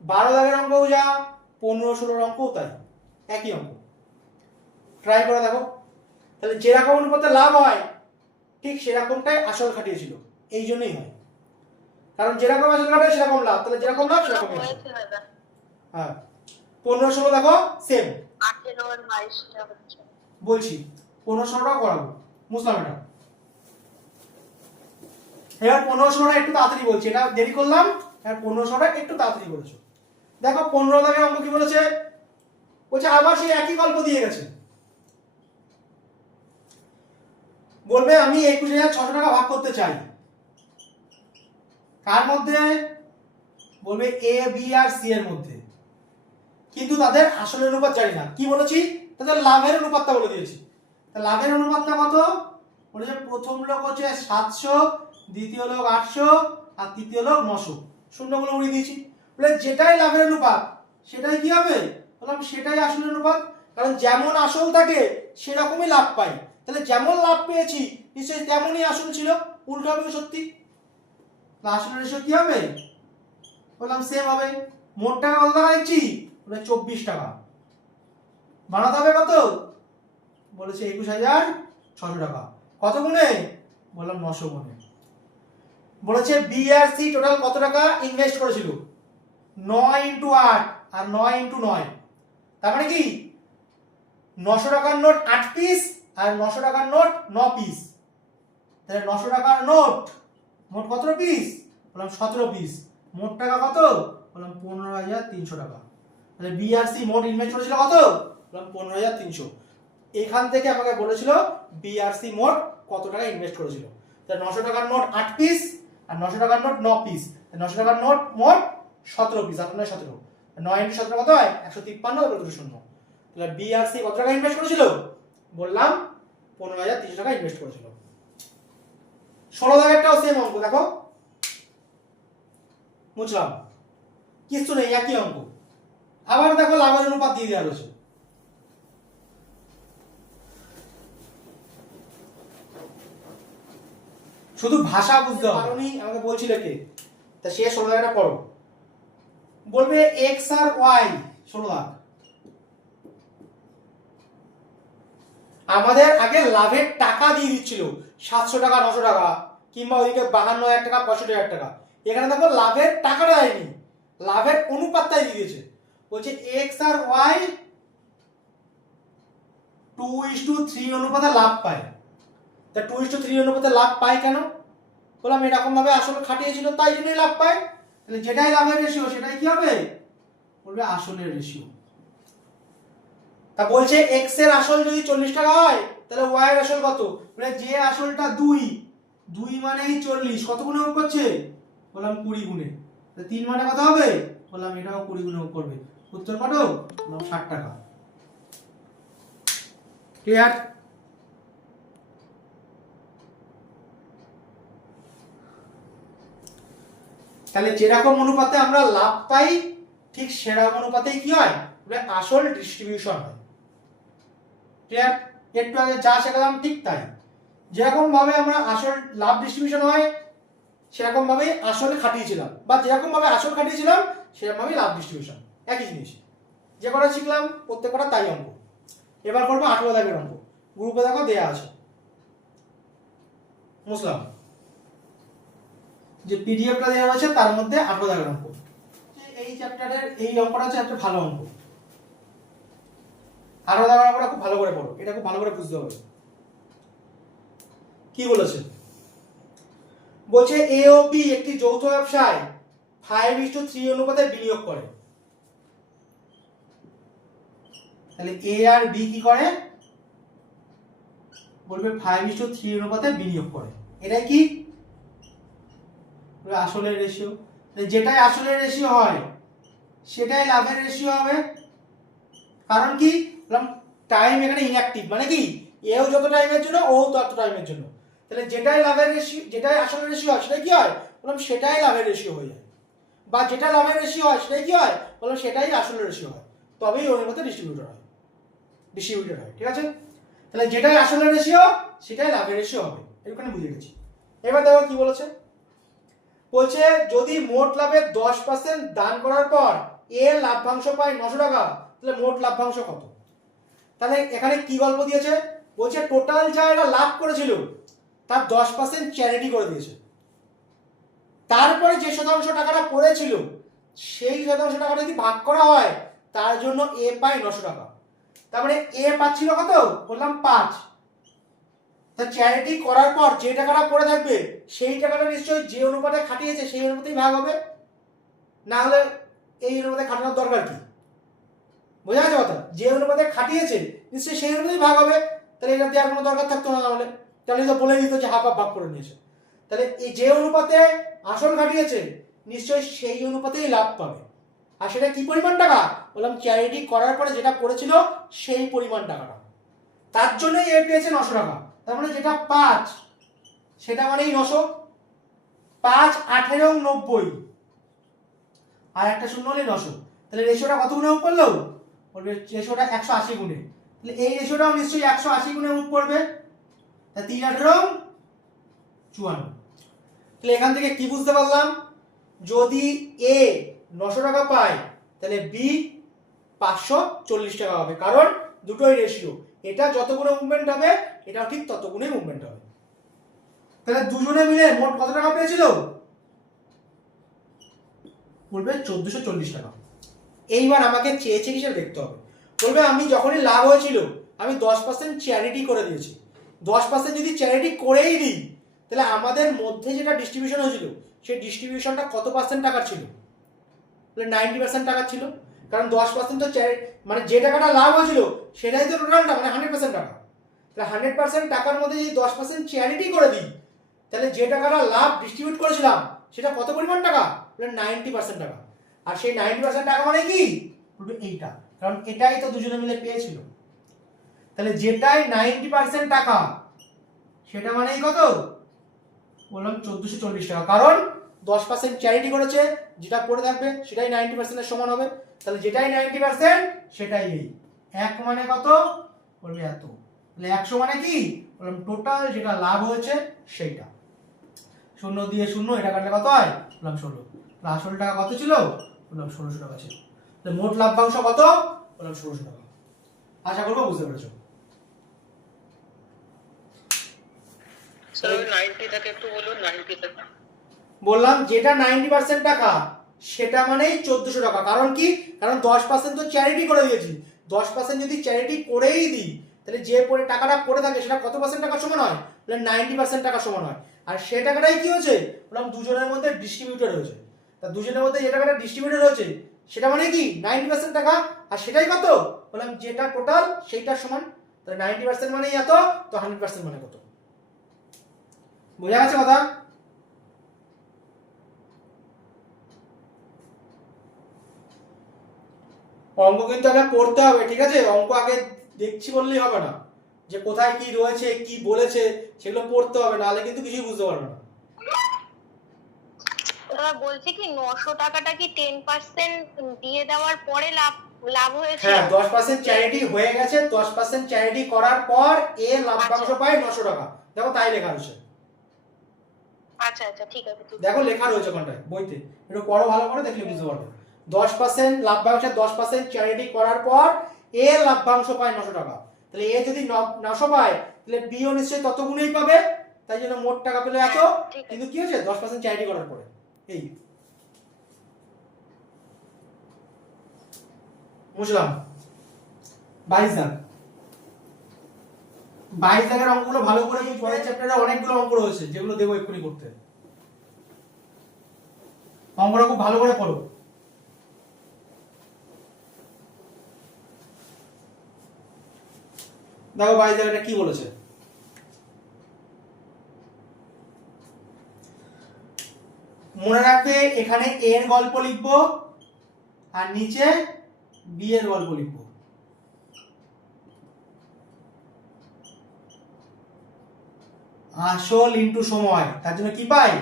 12 লাখের অঙ্কও যা, 15 16 অঙ্কও তাই, একই অঙ্ক। ট্রাই করে দেখো। তাহলে যেরকম অনুপাতে লাভ হয় ঠিক সেরকমটাই আসল খাটিয়েছিল, এই জন্যই হয়। কারণ যেরকম আসল খাটায় সেরকম লাভ, তাহলে যেরকম লাভ সেরকমই আসল। হ্যাঁ, 15 16 দেখো সেম 18 আর 22টা হচ্ছে। বলছি 15 16টাও করাবো, বুঝলাম এটা। এবার 15 16টা একটু তাড়াতাড়ি বলছি, এটা দেরি করলাম, আর 15 16টা একটু তাড়াতাড়ি বলেছো। দেখো 15 লাখের অঙ্ক কি বলেছে, বলছে আবার সেই একই গল্প দিয়ে গেছে। বলবে আমি 21,600 টাকা ভাগ করতে চাই, কার মধ্যে, বলবে এ বি আর সি এর মধ্যে, কিন্তু তাদের আসলের অনুপাত জানি না। কি বলেছি, তাদের লাভের অনুপাতটা বলে দিয়েছি। তা লাভের অনুপাতটা কত, বলেছে প্রথম লোক হচ্ছে 700, দ্বিতীয় লোক 800, আর তৃতীয় লোক 900। শূন্যগুলো উড়িয়ে দিয়েছি। বলে যেটাই লাভের অনুপাত সেটাই কি হবে, বললাম সেটাই আসলের অনুপাত। কারণ যেমন আসল থাকে সেরকমই লাভ পাই, তাহলে যেমন লাভ পেয়েছি নিশ্চয়ই তেমনই আসল ছিল, উল্টো হবে সত্যি। আসলের রেশিও কি হবে, বললাম সেম হবে। মোট টাকা কত টাকা দিচ্ছি, বলে 24 টাকা। বানাতে হবে কত, বলেছে 21,600 টাকা। কত গুণে, বললাম 900 গুণে। বলেছে বি আর সি টোটাল কত টাকা ইনভেস্ট করেছিল, 9 × 8 আর 9 × 9, তার মানে কি 900 টাকার নোট 8 পিস আর 900 টাকার নোট 9 পিস। তাহলে 900 টাকার নোট মোট কত পিস, বললাম 17 পিস। মোট টাকা কত, বললাম 15,300 টাকা। তাহলে বি আর সি মোট ইনভেস্ট করেছিল কত, বললাম 15,300। এখান থেকে আমাকে বলেছিল বি আর সি মোট কত টাকা ইনভেস্ট করেছিল। তাহলে 900 টাকার নোট 8 পিস আর 900 টাকার নোট 9 পিস, 900 টাকার নোট মোট 17 পিস, আর 9 17, 9 × 17 কত হয়, 153, আর 2 শূন্য। তাহলে বি আর সি কত টাকা ইনভেস্ট করেছিল, বললাম 15,300 টাকা ইনভেস্ট করেছিল। 16 লাখেরটাও সেম অঙ্ক, দেখো বুঝলাম কিছু নেই, একই অঙ্ক। আবার দেখো লাভের অনুপাত দিয়ে দেওয়া রয়েছে। শুধু ভাষা বুঝতে হবে, কারণই আমাকে বলছিল কে, তা সে 16 লাখটা পড়ো। বলবে এক্স আর ওয়াই 16 লাখ। আমাদের আগে লাভের টাকা দিয়ে দিচ্ছিল 700 টাকা 900 টাকা, কিংবা ওইদিকে 52,000 টাকা 65,000 টাকা। এখানে দেখো লাভের টাকাটা দেয়নি, লাভের অনুপাতটাই দিয়ে দিয়েছে। বলছে এক্স আর ওয়াই 2:3 অনুপাতে লাভ পায়। তা 2:3 অনুপাতে লাভ পায় কেন, বললাম এরকম ভাবে আসলে খাটিয়েছিল তাই জন্যই লাভ পায়। তাহলে যেটাই লাভের রেশিও সেটাই কি হবে, বলবে আসলের রেশিও। তা বলছে এক্স এর আসল যদি 40 টাকা হয় তাহলে ওয়াই এর আসল কত? মানে যে আসলটা 2 মানেই 40, কত গুণে যোগ করছে? বললাম 20 গুণে। তা 3 মানে কত হবে? বললাম এটাও 20 গুণে যোগ করবে। উত্তর কত? বললাম 60 টাকা। ক্লিয়ার? তাহলে যেরকম অনুপাতে আমরা লাভ পাই ঠিক সেরকম অনুপাতেই কি হয়? আসল ডিস্ট্রিবিউশন হয়। ক্লিয়ার? একটু আগে যা শেখালাম ঠিক তাই। যেরকম ভাবে আমরা আসল লাভ ডিস্ট্রিবিউশন হয় সেরকম ভাবে আসল খাটিয়েছিলাম, বা যেরকম ভাবে আসল খাটিয়েছিলাম সেরকম ভাবে লাভ ডিস্ট্রিবিউশন, একই জিনিস। যে কটা শিখলাম প্রত্যেক কটা তাই অঙ্ক। এবার করবো 18 দাগের অঙ্ক। গ্রুপে দেখো দেয়া আছে, বুঝলাম যে পিডিএফটা দেওয়া আছে তার মধ্যে 18 দাগের অঙ্ক। এই চ্যাপ্টারের এই অঙ্কটা হচ্ছে একটা ভালো অঙ্ক। 18 দাগের অঙ্কটা খুব ভালো করে পড়ো, এটা খুব ভালো করে বুঝতে হবে। কি বলেছে? বলছে এ ও বি একটি যৌথ ব্যবসায় 5:3 অনুপাতে বিনিয়োগ করে। তাহলে এ আর বি কি করে? বলবে 5:3 অনুপাতে বিনিয়োগ করে। এটাই কি? আসলের রেশিও। যেটাই আসলের রেশিও হয় সেটাই লাভের রেশিও হবে। কারণ কি? টাইম এখানে ইনঅ্যাক্টিভ, মানে কি এও যত টাইমের জন্য ও তত টাইমের জন্য। তাহলে যেটাই লাভের রেশিও, যেটাই আসলের রেশিও হয় সেটাই কি হয়? বললাম সেটাই লাভের রেশিও হয়ে যায়। বা যেটা লাভের রেশিও হয় সেটাই কি হয়? বললাম সেটাই আসলের রেশিও হয়। তবেই ওর মধ্যে ডিস্ট্রিবিউটর হয়। ঠিক আছে? তাহলে যেটাই আসলের রেশিও সেটাই লাভের রেশিও হবে। এখানে বুঝে গেছি। এবার দেখো কি বলেছে। বলছে যদি মোট লাভের 10% দান করার পর এর লাভ্যাংশ পায় 900 টাকা, তাহলে মোট লাভ্যাংশ কত? তাহলে এখানে কি গল্প দিয়েছে? বলছে টোটাল যা এরা লাভ করেছিল তার 10% চ্যারিটি করে দিয়েছে। তারপরে যে শতাংশ টাকাটা পড়েছিল সেই শতাংশ টাকাটা যদি ভাগ করা হয় তার জন্য এ পায় 900 টাকা। তারপরে এ পাচ্ছিল কত? বললাম 5। তা চ্যারিটি করার পর যে টাকাটা পড়ে থাকবে সেই টাকাটা নিশ্চয়ই যে অনুপাতে খাটিয়েছে সেই অনুপাতেই ভাগ হবে, না হলে এই অনুপাতে খাটানোর দরকার কি? বোঝা গেছে কথা? যে অনুপাতে খাটিয়েছে নিশ্চয়ই সেই অনুপাতেই ভাগ হবে। তাহলে এটা দেওয়ার কোনো দরকার থাকতো না, তাহলে তো বলে দিত যে হাফ হাফ ভাগ করে নিয়েছে। তাহলে এই যে অনুপাতে আসল খাটিয়েছে নিশ্চয়ই সেই অনুপাতেই লাভ পাবে। আর সেটা কি পরিমাণ টাকা? বললাম চ্যারিটি করার পরে যেটা পড়েছিল সেই পরিমাণ টাকাটা। তার জন্যই এ পেয়েছে 900 টাকা। তার মানে যেটা 5 সেটা মানেই 900। 5, 18, 90 আর একটা শূন্য হলে 900। তাহলে রেশিওটা কত গুণে পড়লো? বলবে রেশিওটা 180 গুণে। তাহলে এই রেশিওটাও নিশ্চয়ই 180 গুণে রূপ করবে। তা 3, 18, 54। তাহলে এখান থেকে কি বুঝতে পারলাম? যদি এ 900 টাকা পায় তাহলে বি 540 টাকা হবে, কারণ দুটোই রেশিও। এটা যত গুণে মুভমেন্ট হবে এটাও ঠিক তত গুণে মুভমেন্ট হবে। তাহলে দুজনে মিলে মোট কত টাকা পেয়েছিল? বলবে 1440 টাকা। এইবার আমাকে চেয়েছে কিসের দেখতে হবে। বলবে আমি যখনই লাভ হয়েছিল আমি 10% চ্যারিটি করে দিয়েছি। 10% যদি চ্যারিটি করেই দিই তাহলে আমাদের মধ্যে যেটা ডিস্ট্রিবিউশন হয়েছিল সেই ডিস্ট্রিবিউশনটা কত পার্সেন্ট টাকার ছিল? তাহলে 90% টাকার ছিল। কারণ 10% তো মানে যে টাকাটা লাভ হয়েছিল সেটাই তো টোটালটা, মানে 100% টাকা। তাহলে 100% টাকার মধ্যে যদি 10% চ্যারিটি করে দিই তাহলে যে টাকাটা লাভ ডিস্ট্রিবিউট করেছিলাম সেটা কত পরিমাণ টাকা? 90% টাকা। আর সেই 90% টাকা মানে কি? বলবে এইটা, কারণ এটাই তো দুজনে মিলে পেয়েছিল। তাহলে যেটাই 90% টাকা সেটা মানেই কত? বললাম 1440 টাকা, কারণ 10% চ্যারিটি করেছে, যেটা পড়ে থাকবে সেটাই 90% এর সমান হবে। তাহলে যেটাই 90% সেটাই এই 1 মানে কত? বলবে এত। তাহলে 100 মানে কি? বললাম টোটাল যেটা লাভ হয়েছে সেইটা। 0 দিয়ে 0 এটা কাটলে কত হয়? বললাম 16। আসল টাকা কত ছিল? বললাম 1600 টাকা ছিল। তাহলে মোট লাভ্যাংশ কত? বললাম 1600 টাকা। আশা করবো বুঝতে পেরেছো। স্যার 90 থেকে একটু বলুন। 90 থেকে বললাম যেটা 90% টাকা সেটা মানেই 1400 টাকা। কারণ কি? কারণ 10% তো চ্যারিটি করে দিয়েছি। 10% যদি চ্যারিটি করেই দিই তাহলে যে টাকাটা পড়ে থাকে সেটা কত পার্সেন্ট টাকা সমান হয়? বললাম 90% টাকা সমান হয়। আর সেই টাকাটাই কি হয়েছে? বললাম দুজনের মধ্যে ডিস্ট্রিবিউটেড হয়েছে। তা দুজনের মধ্যে যে টাকাটা ডিস্ট্রিবিউটেড হয়েছে সেটা মানে কি? 90% টাকা। আর সেটাই কত? বললাম যেটা টোটাল সেইটার সমান, তাহলে 90% মানে এত, তো 100% মানে কত? বোঝা গেছে কথা? অঙ্ক কিন্তু আগে পড়তে হবে, ঠিক আছে? অঙ্ক আগে দেখছি বললেই হবে না, যে কোথায় কি রয়েছে কি বলেছে সেগুলো পড়তে হবে, নাহলে কিন্তু কিছুই বুঝতে পারবে না। দাদা বলছি কি 900 টাকাটা কি 10% দিয়ে দেওয়ার পরে লাভ লাভ হয়েছে? হ্যাঁ, 10% চ্যারিটি হয়ে গেছে, 10% চ্যারিটি করার পর এ লাভ্যাংশ পায় 900 টাকা। দেখো তাই লেখা রয়েছে। আচ্ছা আচ্ছা ঠিক আছে। দেখো লেখা রয়েছে কোনটায় বইতে, একটু পড়ো ভালো করে, দেখলে বুঝতে পারবে। 10% লাভ্যাংশে 10% চ্যারিটি করার পর এ লাভ্যাংশ পায় 900 টাকা। তাহলে এ যদি 900 পায়, তাহলে বি ও নিশ্চয়ই তত গুণেই পাবে, তাই জন্য মোট টাকা পেলো এত, কিন্তু কি হয়েছে 10% চ্যারিটি করার পরে। এই বুঝলাম। 22 দাগ, 22 দাগের অঙ্কগুলো ভালো করে, এই পরের চ্যাপ্টারে অনেকগুলো অঙ্ক রয়েছে যেগুলো দেবো এক্ষুনি করতে। অঙ্কটা খুব ভালো করে পড়ো। দেখো 22 দাগটা কি বলেছে। মনে রাখবে এখানে এ এর গল্প লিখবো আর নিচে বি এর গল্প লিখবো। আসল ইনটু সময়, তার জন্য কি পাই?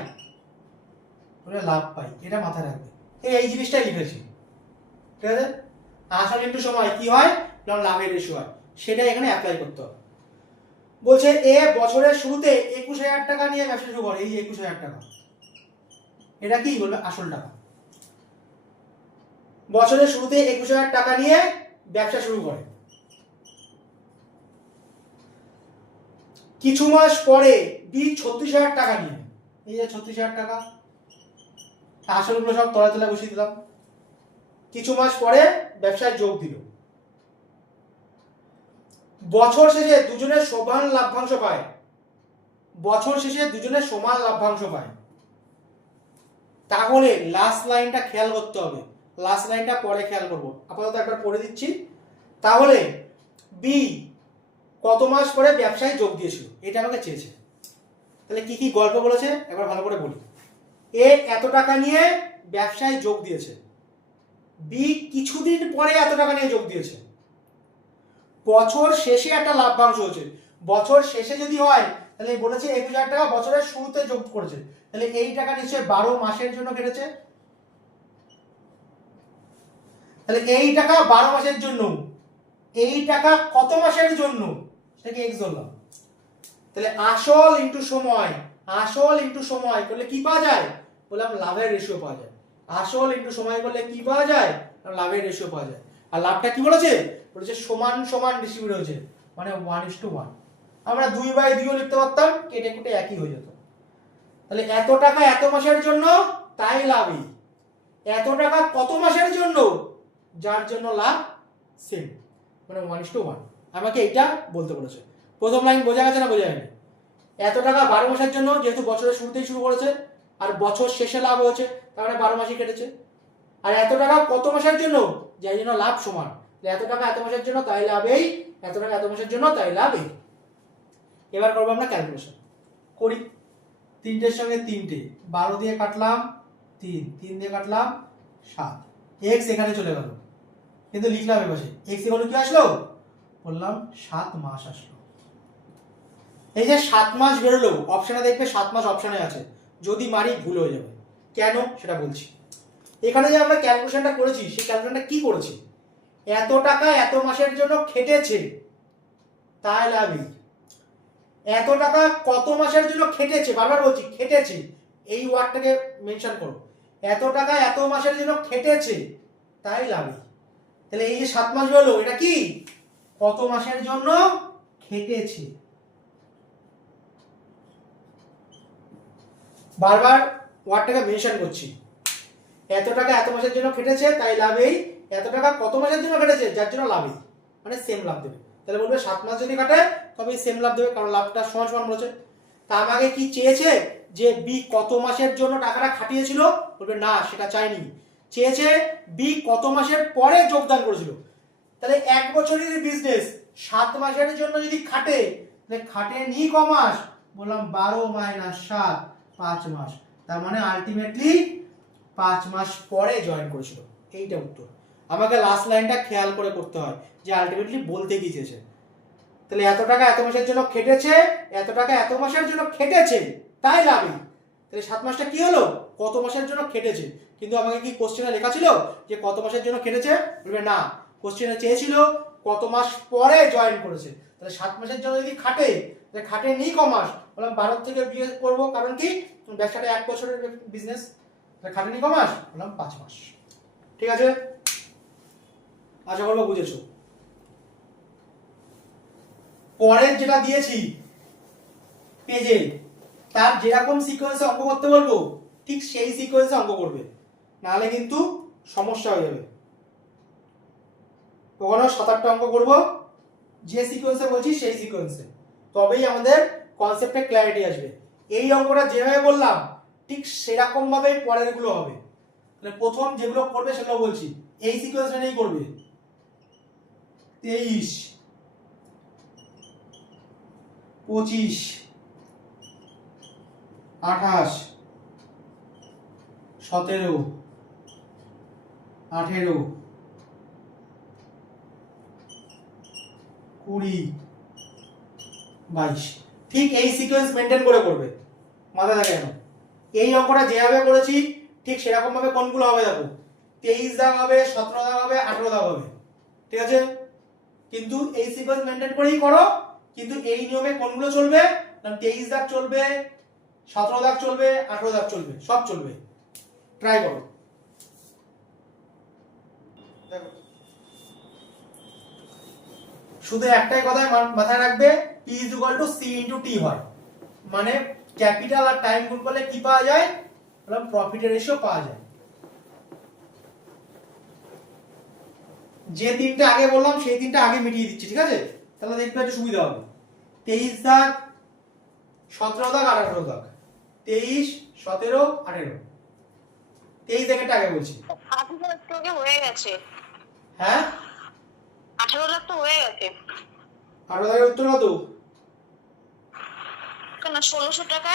লাভ পাই, এটা মাথায় রাখবে। এই জিনিসটাই লিখেছি, ঠিক আছে? আসল ইনটু সময় কি হয়? লাভের রেশিও হয়, সেটা এখানে অ্যাপ্লাই করতে হবে। বলছে এ বছরের শুরুতে 21,000 টাকা নিয়ে ব্যবসা শুরু করে, এই যে 21,000 টাকা, এটা কি বলবে? আসল টাকা। বছরের শুরুতে 21,000 টাকা নিয়ে ব্যবসা শুরু করে। কিছু মাস পরে বি 36,000 টাকা নিয়ে, এই যে 36,000 টাকা, আসলগুলো সব তলা তলা বসিয়ে দিলাম। কিছু মাস পরে ব্যবসায় যোগ দিল। বছর শেষে দুজনের সমান লাভ্যাংশ পায়, বছর শেষে দুজনের সমান লাভ্যাংশ পায়। তাহলে লাস্ট লাইনটা খেয়াল করতে হবে, লাস্ট লাইনটা পরে খেয়াল করব, আপাতত একবার পড়ে দিচ্ছি। তাহলে বি কত মাস পরে ব্যবসায় যোগ দিয়েছিল, এটা আমাকে চেয়েছে। তাহলে কি কি গল্প বলেছে একবার ভালো করে বলি। এ এত টাকা নিয়ে ব্যবসায় যোগ দিয়েছে, বি কিছুদিন পরে এত টাকা নিয়ে যোগ দিয়েছে, বছর শেষে একটা লাভ্যাংশ হয়েছে। বছর শেষে যদি হয়, তাহলে বলেছে 21,000 টাকা বছরের শুরুতে যোগ করেছে, তাহলে এই টাকা নিশ্চয়ই 12 মাসের জন্য কেটেছে। তাহলে এই টাকা 12 মাসের জন্য, এই টাকা কত মাসের জন্য সেটাকে এক্স ধরলাম। তাহলে আসল ইনটু সময়, আসল ইনটু সময় করলে কি পাওয়া যায়? বললাম লাভের রেশিও পাওয়া যায়। আসল ইনটু সময় করলে কি পাওয়া যায়? লাভের রেশিও পাওয়া যায়। আর লাভটা কি বলেছে? বলেছে সমান সমান ডিস্ট্রিবিউট হয়েছে, মানে 1:1। আমরা 2/2 লিখতে পারতাম, কেটে কুটে একই হয়ে যেত। তাহলে এত টাকা এত মাসের জন্য, তাই লাভই। এত টাকা কত মাসের জন্য, যার জন্য লাভ সেম, মানে 1:1। আমাকে এটা বলতে বলেছে। প্রথম লাইন বোঝা গেছে না বোঝা যায়নি? এত টাকা 12 মাসের জন্য, যেহেতু বছরের শুরুতেই শুরু করেছে, আর বছর শেষে লাভ হয়েছে, তার মানে 12 মাসই কেটেছে। আর এত টাকা কত মাসের জন্য, যার জন্য লাভ সমান, এত টাকা এত মাসের জন্য তাই লাভ এই, এত টাকা এত মাসের জন্য তাই লাভ এই। এবার করবো আমরা ক্যালকুলেশন করি। 3টের সঙ্গে 3টে, 12 দিয়ে কাটলাম 3, 3 দিয়ে কাটলাম 7, এক্স এখানে চলে গেল, কিন্তু লিখলাম এপাশে এক্স এখানে কি আসলো? বললাম 7 মাস আসলো। এই যে 7 মাস বেরোলো, অপশনে দেখবে 7 মাস অপশনে আছে, যদি মারি ভুল হয়ে যাবে। কেন সেটা বলছি। এখানে যে আমরা ক্যালকুলেশনটা করেছি, সেই ক্যালকুলেশনটা কি করেছি? এত টাকা এত মাসের জন্য খেটেছে, তাই লাভই। এত টাকা কত মাসের জন্য খেটেছে, বারবার বলছি খেটেছে, এই ওয়ার্ডটাকে মেনশন করো। এত টাকা এত মাসের জন্য খেটেছে, তাই লাভই। তাহলে এই যে 7 মাস হলো, এটা কি? কত মাসের জন্য খেটেছে। বারবার ওয়ার্ডটাকে মেনশন করছি। এত টাকা এত মাসের জন্য খেটেছে, তাই লাভই। এত টাকা কত মাসের জন্য খেটেছে, যার জন্য লাভই, মানে সেম লাভ দেবে। তাহলে বলবে 7 মাস যদি কাটে তবে সেম লাভ দেবে, কারণ লাভটা সমান সমান বলেছে। তা আমাকে কি চেয়েছে? যে বি কত মাসের জন্য টাকাটা খাটিয়েছিল, বলবে না সেটা চাইনি, চেয়েছে বি কত মাসের পরে যোগদান করেছিল। তাহলে 1 বছরের বিজনেস 7 মাসের জন্য যদি খাটে, তাহলে খাটেনি ক মাস? বললাম 12 মাইনাস 7, 5 মাস। তার মানে আলটিমেটলি 5 মাস পরে জয়েন করেছিল। এইটা উত্তর। আমাকে লাস্ট লাইনটা খেয়াল করে করতে হয় যে আলটিমেটলি বলতে কি চেয়েছে। তাহলে এত টাকা এত মাসের জন্য খেটেছে, এত টাকা এত মাসের জন্য খেটেছে, তাই লাভই। তাহলে 7 মাসটা কি হলো? কত মাসের জন্য খেটেছে। কিন্তু আমাকে কি কোশ্চেনে লেখা ছিল যে কত মাসের জন্য খেটেছে? বলবে না, কোশ্চেনে চেয়েছিল কত মাস পরে জয়েন করেছে। তাহলে 7 মাসের জন্য যদি খাটে, তাহলে খাটে নি ক মাস? বললাম 12 থেকে বিয়ে করব, কারণ কি ব্যবসাটা 1 বছরের বিজনেস। তাহলে খাটে নি ক মাস? বললাম 5 মাস। ঠিক আছে, আশা করবো বুঝেছো। পরের যেটা দিয়েছি পেজে, তার যেরকম সিকোয়েন্সে অঙ্ক করতে বলবো ঠিক সেই সিকোয়েন্সে অঙ্ক করবে, নাহলে কিন্তু সমস্যা হয়ে যাবে। কখনো 7-8টা অঙ্ক করব যে সিকোয়েন্সে বলছি সেই সিকোয়েন্সে, তবেই আমাদের কনসেপ্টে ক্ল্যারিটি আসবে। এই অঙ্কটা যেভাবে বললাম ঠিক সেরকম ভাবেই পরের গুলো হবে। তাহলে প্রথম যেগুলো করবে সেগুলো বলছি, এই সিকোয়েন্স মেনেই করবে। 23, 25, 28, 17, 18, 20, 22। ঠিক এই সিকোয়েন্স মেনটেন করে করবে, মাথা থাকে কেন। এই অঙ্কটা যেভাবে করেছি ঠিক সেরকম ভাবে কোনগুলো হবে দেখো, 23 দাগ হবে, 17 দাগ হবে, 18 দাগ হবে। ঠিক আছে, কিন্তু এই সিকোয়েন্স মেনটেন করেই করো। কিন্তু এই নিয়মে কোনগুলো চলবে? 23 দাগ চলবে, 17 দাগ চলবে, 18 দাগ চলবে, সব চলবে। ট্রাই করো। দেখো, শুধু একটাই কথাই মাথায় রাখবে, P = C × T হয়। মানে ক্যাপিটাল আর টাইম গুণ করলে কি পাওয়া যায়? বললাম প্রফিটের রেশিও পাওয়া যায়। যে তিনটা আগে বললাম সেই তিনটা আগে মিটিয়ে দিচ্ছি, ঠিক আছে? তাহলে দেখবে একটু সুবিধা হবে। 23 দাগ, 17 দাগ, 18 দাগ। 23, 17, 18। 23 দাগেরটা আগে বলছি। 18 লাখ তো হয়ে গেছে। হ্যাঁ, 18 লাখ তো হয়ে গেছে। 18 দাগের উত্তর কত? কেন 1600 টাকা?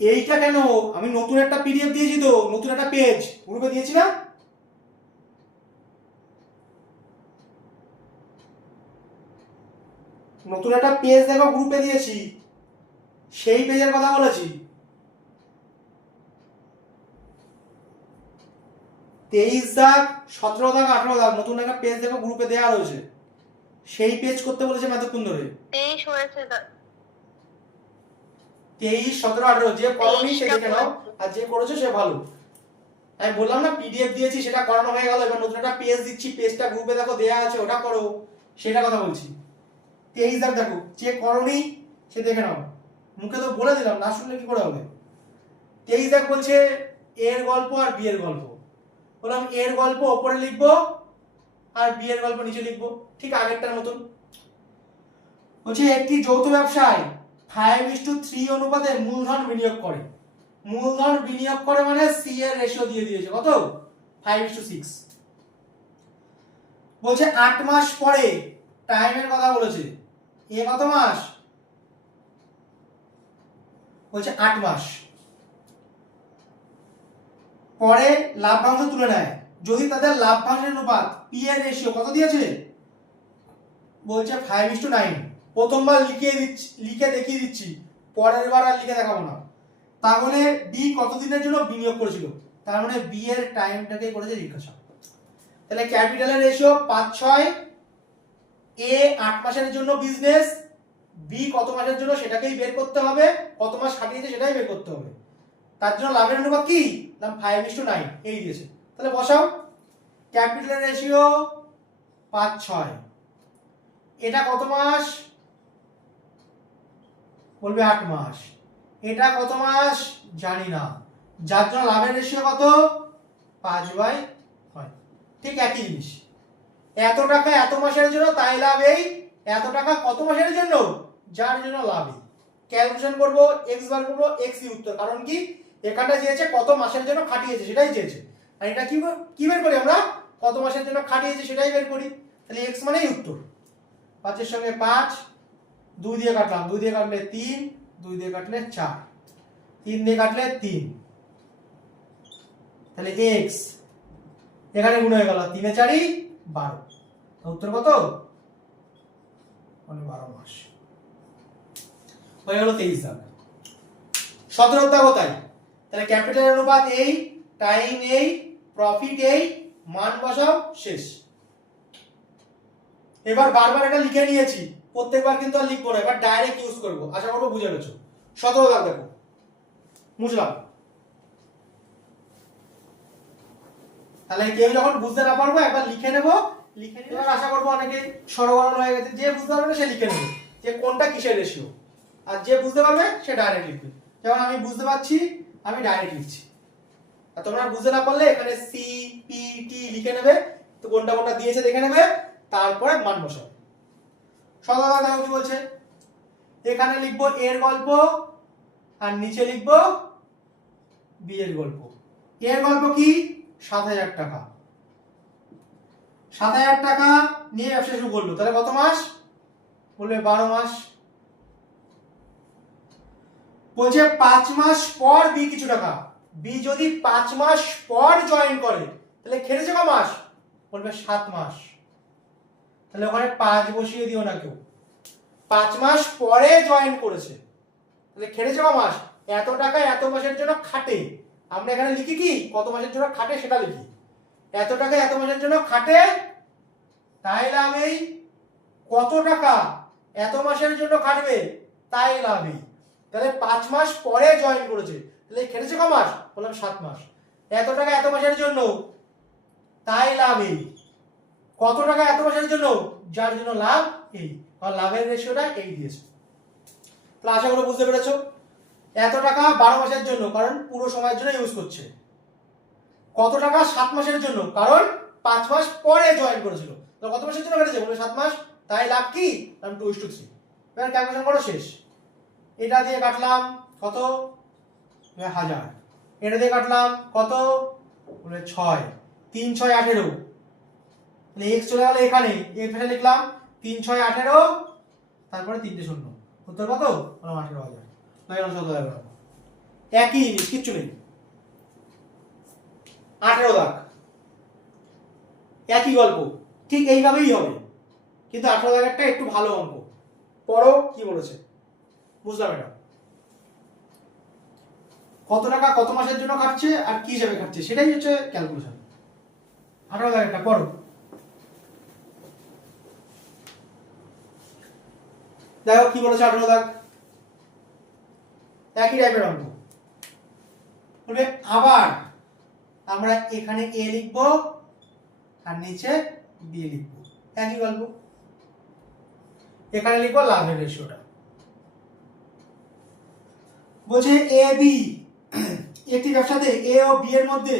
এইটা কেন? আমি নতুন একটা পিডিএফ দিয়েছি তো, নতুন একটা পেজ গ্রুপে দিয়েছি না? নতুন একটা পেজ দেখো গ্রুপে দিয়েছি, সেই পেজের কথা বলেছি। 23 দাগ, 17 দাগ, 18 দাগ নতুন একটা পেজ দেখো গ্রুপে দেওয়া রয়েছে, সেই পেজ করতে বলেছে এতক্ষণ ধরে। 23 হয়েছে। 23, 17, 18 যে করনি সে দেখে নাও, আর যে করেছো সে ভালো। আমি বললাম না পিডিএফ দিয়েছি, সেটা করানো হয়ে গেল, এবার নতুন একটা পেজ দিচ্ছি, পেজটা গ্রুপে দেখো দেয়া আছে, ওটা করো, সেটা কথা বলছি। 23 দাগ দেখো, যে করনি সে দেখে নাও। মুখে তো বলে দিলাম, না শুনলে কি করে হবে। 23 দাগ বলছে এর গল্প আর বি এর গল্প। বললাম এর গল্প ওপরে লিখবো আর বি এর গল্প নিচে লিখবো, ঠিক আগেরটার মতন। বলছে একটি যৌথ ব্যবসায় 5:3 অনুপাতে মূলধন বিনিয়োগ করে। মূলধন বিনিয়োগ করে মানে সি এর রেশিও দিয়ে দিয়েছে কত? 5:6। বলছে 8 মাস পরে, টাইমের কথা বলেছে। এ কত মাস? বলছে 8 মাস পরে লাভ্যাংশ তুলে নেয়, যদি তাদের লাভ্যাংশের অনুপাত পি এর রেশিও কত দিয়েছে? বলছে 5:9। প্রথমবার লিখে দেখিয়ে দিচ্ছি, পরের বার আর লিখে দেখাবো না। তাহলে বি কতদিনের জন্য বিনিয়োগ করেছিল? তার মানে বি এর টাইমটাকে করেছে জিজ্ঞাসা। তাহলে ক্যাপিটালের রেশিও 5-6, এ 8 মাসের জন্য বিজনেস, বি কত মাসের জন্য সেটাকেই বের করতে হবে, কত মাস খাটিয়েছে সেটাই বের করতে হবে। তার জন্য লাভের অনুপাত কি? লাভ 5:9 এই দিয়েছে। তাহলে বসাও, ক্যাপিটালের রেশিও 5-6, এটা কত মাস? বলবে 8 মাস। এটা কত মাস? জানি না, যার জন্য লাভের রেশিও কত? 5/6। ঠিক একই জিনিস। এত টাকা এত মাসের জন্য, তাই লাভ এই। এত টাকা কত মাসের জন্য? যার জন্য লাভ এই। ক্যালকুলেশন করব, x বার করব, x ই উত্তর। কারণ কি এখানটা চেয়েছে কত মাসের জন্য খাটিয়েছে সেটাই চেয়েছে, আর এটা কি বের করি আমরা, কত মাসের জন্য খাটিয়েছি সেটাই বের করি। তাহলে x মানেই উত্তর। 5 এর সঙ্গে 5, 2 দিয়ে কাটলাম, 2 দিয়ে কাটলে 3, 2 দিয়ে কাটলে 4, 3 দিয়ে কাটলে 3, তাহলে x এখানে গুণ হয়ে গেল 3 এ 4 12। উত্তর কত? মানে 12 মাস। হয়ে গেল 23 দাগ। 17 দাগ তাই। তাহলে ক্যাপিটাল অনুপাত এই, টাইম এই, প্রফিট এই, মান বসাও, শেষ। এবার বারবার এটা লিখে নিয়েছি, প্রত্যেকবার কিন্তু আর লিখবো না, এবার ডাইরেক্ট ইউজ করব। আশা করবো বুঝে গেছো। 17 দাগ দেখো, মুছলাম। তাহলে কেউ যখন বুঝতে না পারবো একবার লিখে নেব, লিখে নিয়ে এবার আশা করবো অনেকে সরবরাহ হয়ে গেছে, যে বুঝতে পারবে না সে লিখে নেবে যে কোনটা কিসের রেশিও, আর যে বুঝতে পারবে সে ডাইরেক্ট লিখবে। যেমন আমি বুঝতে পারছি, আমি ডাইরেক্ট লিখছি। আর তোমরা বুঝতে না পারলে এখানে সি পি টি লিখে নেবে, তো কোনটা কোনটা দিয়েছে দেখে নেবে, তারপরে মান বসাবে। সদা দেখো কি বলছে, এখানে লিখবো এর গল্প আর নিচে লিখবো বি এর গল্প। এর গল্প কি? 7,000 টাকা। 7,000 টাকা নিয়ে ব্যবসা শুরু করলো, তাহলে কত মাস? বলবে 12 মাস। বলছে 5 মাস পর বি কিছু টাকা। বি যদি 5 মাস পর জয়েন করে তাহলে খেটেছে ক মাস? বলবে 7 মাস। তাহলে ওখানে 5 বসিয়ে দিও না কেউ, 5 মাস পরে জয়েন করেছে, তাহলে খেটেছে ক মাস? এত টাকা এত মাসের জন্য খাটে। আমরা এখানে লিখি কি কত মাসের জন্য খাটে সেটা লিখি। এত টাকা এত মাসের জন্য খাটে, তাই লাভ এই। কত টাকা এত মাসের জন্য খাটবে, তাই লাভ এই। তাহলে 5 মাস পরে জয়েন করেছে, তাহলে খেটেছে ক মাস? বললাম 7 মাস। এত টাকা এত মাসের জন্য, তাই লাভ এই। কত টাকা এত মাসের জন্য, যার জন্য লাভ এই। আর লাভের রেশিওটা এই দিয়েছে। তাহলে আশা করি বুঝতে পেরেছো। এত টাকা 12 মাসের জন্য, কারণ পুরো সময়ের জন্য ইউজ করছে। কত টাকা 7 মাসের জন্য, কারণ 5 মাস পরে জয়েন করেছিল। তো কত মাসের জন্য কেটেছে? বলবে 7 মাস। তাই লাভ কি? 2:3। এবার ক্যালকুলেশন করো, শেষ। এটা দিয়ে কাটলাম কত? 1000। এটা দিয়ে কাটলাম কত? বলে 6। 3 6 18। তাহলে x চলে গেল এখানে, এই পাশে লিখলাম 3 6 18, তারপরে 3টে শূন্য। উত্তর কত? বললাম 18,000। হয়ে গেল 17,000। একই জিনিস, কিচ্ছু নেই। 18 দাগ, একই গল্প, ঠিক এইভাবেই হবে, কিন্তু 18 দাগেরটা একটু ভালো অঙ্ক। পড়ো কি বলেছে, বুঝলাম এটা। কত টাকা কত মাসের জন্য খাটছে আর কি হিসাবে খাটছে সেটাই হচ্ছে ক্যালকুলেশন। 18 দাগেরটা পড়ো। দেখো কি বলেছে 18 দাগ, একই টাইপের অঙ্ক। বলবে আবার আমরা এখানে এ লিখবো আর নিচে বি লিখবো, একই গল্প। এখানে লিখবো লাভের রেশিওটা। বলছে এ বি একটি ব্যবসাতে এ ও বি এর মধ্যে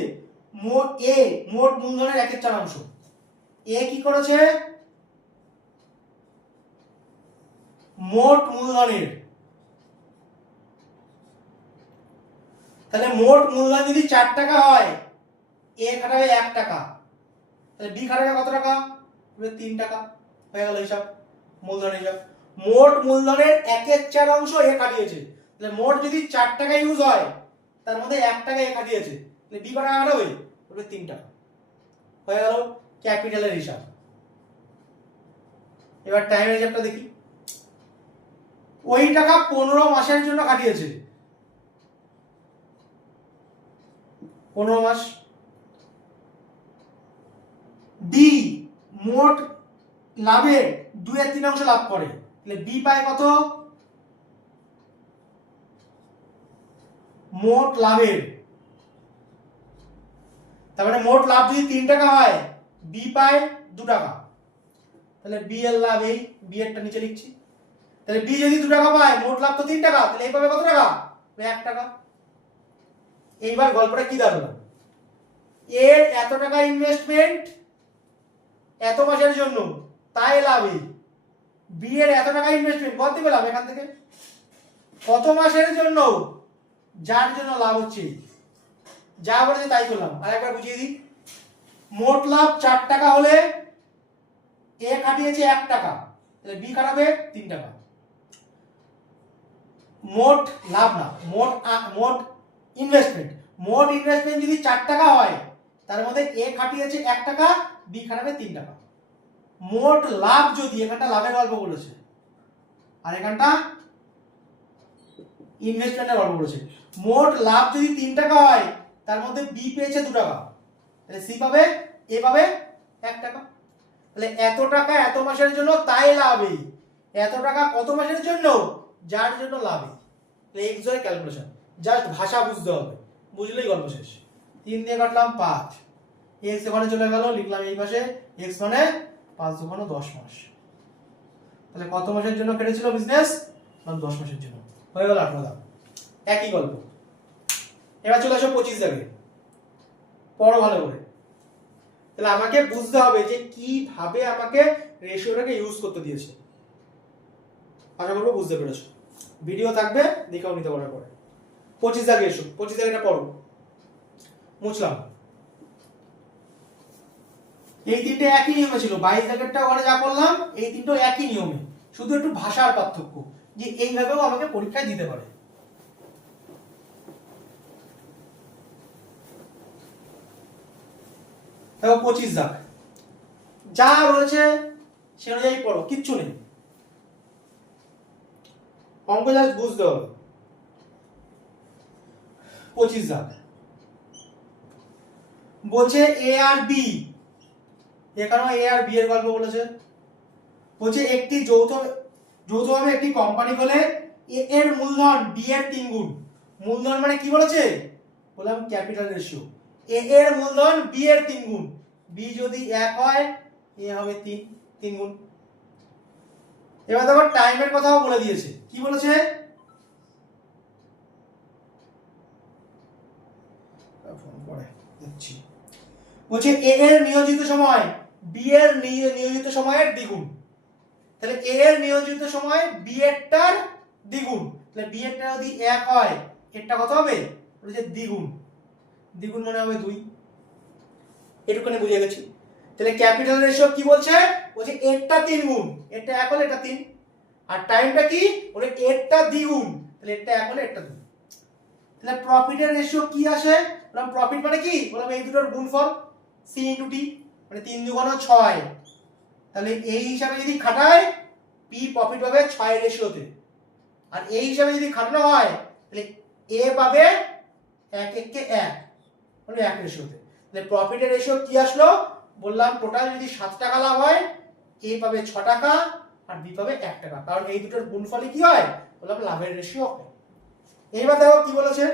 মোট মূলধনের 1/4 এ কি করেছে? মোট মূলধনের, তাহলে মোট মূলধন যদি 4 টাকা হয়, এ খাটাবে 1 টাকা, তাহলে বি খাটাবে কত টাকা? 3 টাকা। হয়ে গেল হিসাব, মূলধন হিসাব। মোট মূলধনের 1/4 এ কাটিয়েছে, তাহলে মোট যদি 4 টাকা ইউজ হয় তার মধ্যে 1 টাকা এ কাটিয়েছে, তাহলে বি কত টাকা কাটাবে? 3 টাকা। হয়ে গেল ক্যাপিটালের হিসাব। এবার টাইমের হিসাবটা দেখি। ওই টাকা 15 মাসের জন্য কাটিয়েছে, 15 মাস। বি মোট লাভের 2/3 লাভ করে, তাহলে বি পায় কত? মোট লাভের, তার মানে মোট লাভ যদি 3 টাকা হয়, বি পায় 2 টাকা, তাহলে বি এর লাভ এই, বি এরটা নিচে লিখছি। তাহলে বি যদি 2 টাকা পায়, মোট লাভ তো 3 টাকা, তাহলে এই পাবে কত টাকা? 1 টাকা। এইবার গল্পটা কি দাঁড়ালো? এর এত টাকা ইনভেস্টমেন্ট এত মাসের জন্য, তাই লাভ এই। বি এর এত টাকা ইনভেস্টমেন্ট কত পেলাম এখান থেকে? কত মাসের জন্য, যার জন্য লাভ হচ্ছে। যা বলেছে তাই করলাম। আর একবার বুঝিয়ে দিই, মোট লাভ 4 টাকা হলে এ খাটিয়েছে 1 টাকা, তাহলে বি খাটাবে 3 টাকা। মোট লাভ না, মোট ইনভেস্টমেন্ট, মোট ইনভেস্টমেন্ট যদি 4 টাকা হয় তার মধ্যে এ খাটিয়েছে 1 টাকা, বি খাটাবে 3 টাকা। মোট লাভ যদি, এখানটা লাভের গল্প বলেছে আর এখানটা ইনভেস্টমেন্টের গল্প বলেছে, মোট লাভ যদি 3 টাকা হয় তার মধ্যে বি পেয়েছে 2 টাকা, তাহলে সি পাবে, এ পাবে 1 টাকা। তাহলে এত টাকা এত মাসের জন্য, তাই লাভ এই। এত টাকা কত মাসের জন্য, যার জন্য লাভ এই। তাহলে এক্স ওয়াই ক্যালকুলেশন, জাস্ট ভাষা বুঝতে হবে, বুঝলেই গল্প শেষ। 3 দিয়ে কাটলাম 5, এক্স ওখানে চলে গেল, লিখলাম এই পাশে এক্স মানে 5 দুগুণ 10 মাস। তাহলে কত মাসের জন্য কেটেছিল বিজনেস, 10 মাসের জন্য, হয়ে গেল 18 দাম। একই গল্প। এবার চলে আসো 25 দাগে, পড়ো ভালো করে। তাহলে আমাকে বুঝতে হবে যে কিভাবে আমাকে রেশিওটাকে ইউজ করতে দিয়েছে। আশা করবো বুঝতে পেরেছো। ভিডিও থাকবে, দেখেও নিতে পারার পরে। 25 দাগে এসো, 25 দাগেটা পড়ো। মুছলাম। এই তিনটে একই নিয়মে ছিল, 22 দাগেরটা ওখানে যা করলাম, এই তিনটে একই নিয়মে, শুধু একটু ভাষার পার্থক্য, যে এইভাবেও আমাকে পরীক্ষায় দিতে পারে। দেখো 25 দাগ, যা রয়েছে সে অনুযায়ী পড়ো, কিচ্ছু নেই, অঙ্ক জাস্ট বুঝতে হবে। 25 দাগ বলছে এ আর বি, এখানেও এ আর বি এর গল্প বলেছে। বলছে একটি যৌথভাবে একটি কোম্পানি হলে এ এর মূলধন বি এর 3 গুণ। মূলধন মানে কি বলেছে, বললাম ক্যাপিটাল রেশিও। এ এর মূলধন বি এর 3 গুণ, বি যদি 1 হয় এ হবে 3 গুণ। এবার দেখো টাইমের কথাও বলে দিয়েছে, কি বলেছে, বলছে এ এর নিয়োজিত সময় বি এর নিয়োজিত সময়ের দ্বিগুণ। তাহলে এ এর নিয়োজিত সময় বি এরটার দ্বিগুণ, তাহলে বি এরটা যদি 1 হয় এরটা কত হবে, বলছে দ্বিগুণ। দ্বিগুণ মানে হবে 2, এটুকুনি বুঝে গেছি। তাহলে ক্যাপিটাল রেশিও কি বলছে, বলছে এরটা 3 গুণ, এটা 1 হলে এটা 3, আর টাইমটা কি, বলে এরটা দ্বিগুণ, তাহলে এটা 1 হলে এটা 2। তাহলে প্রফিটের রেশিও কি আসে, বললাম প্রফিট মানে কি, বললাম এই দুটোর গুণফল সি ইনটু টি, মানে 3 দুগুণ 6। তাহলে এই হিসাবে যদি খাটায় পি প্রফিট পাবে 6 এর রেশিওতে, আর এই হিসাবে যদি খাটানো হয় তাহলে এ পাবে 1 1 কে 1, মানে 1 রেশিওতে। তাহলে প্রফিটের রেশিও কি আসলো, বললাম টোটাল যদি 7 টাকা লাভ হয় এ পাবে 6 টাকা আর বি পাবে 1 টাকা, কারণ এই দুটোর গুণফলই কি হয়, বললাম লাভের রেশিও হয়। এইবার দেখো কি বলেছে,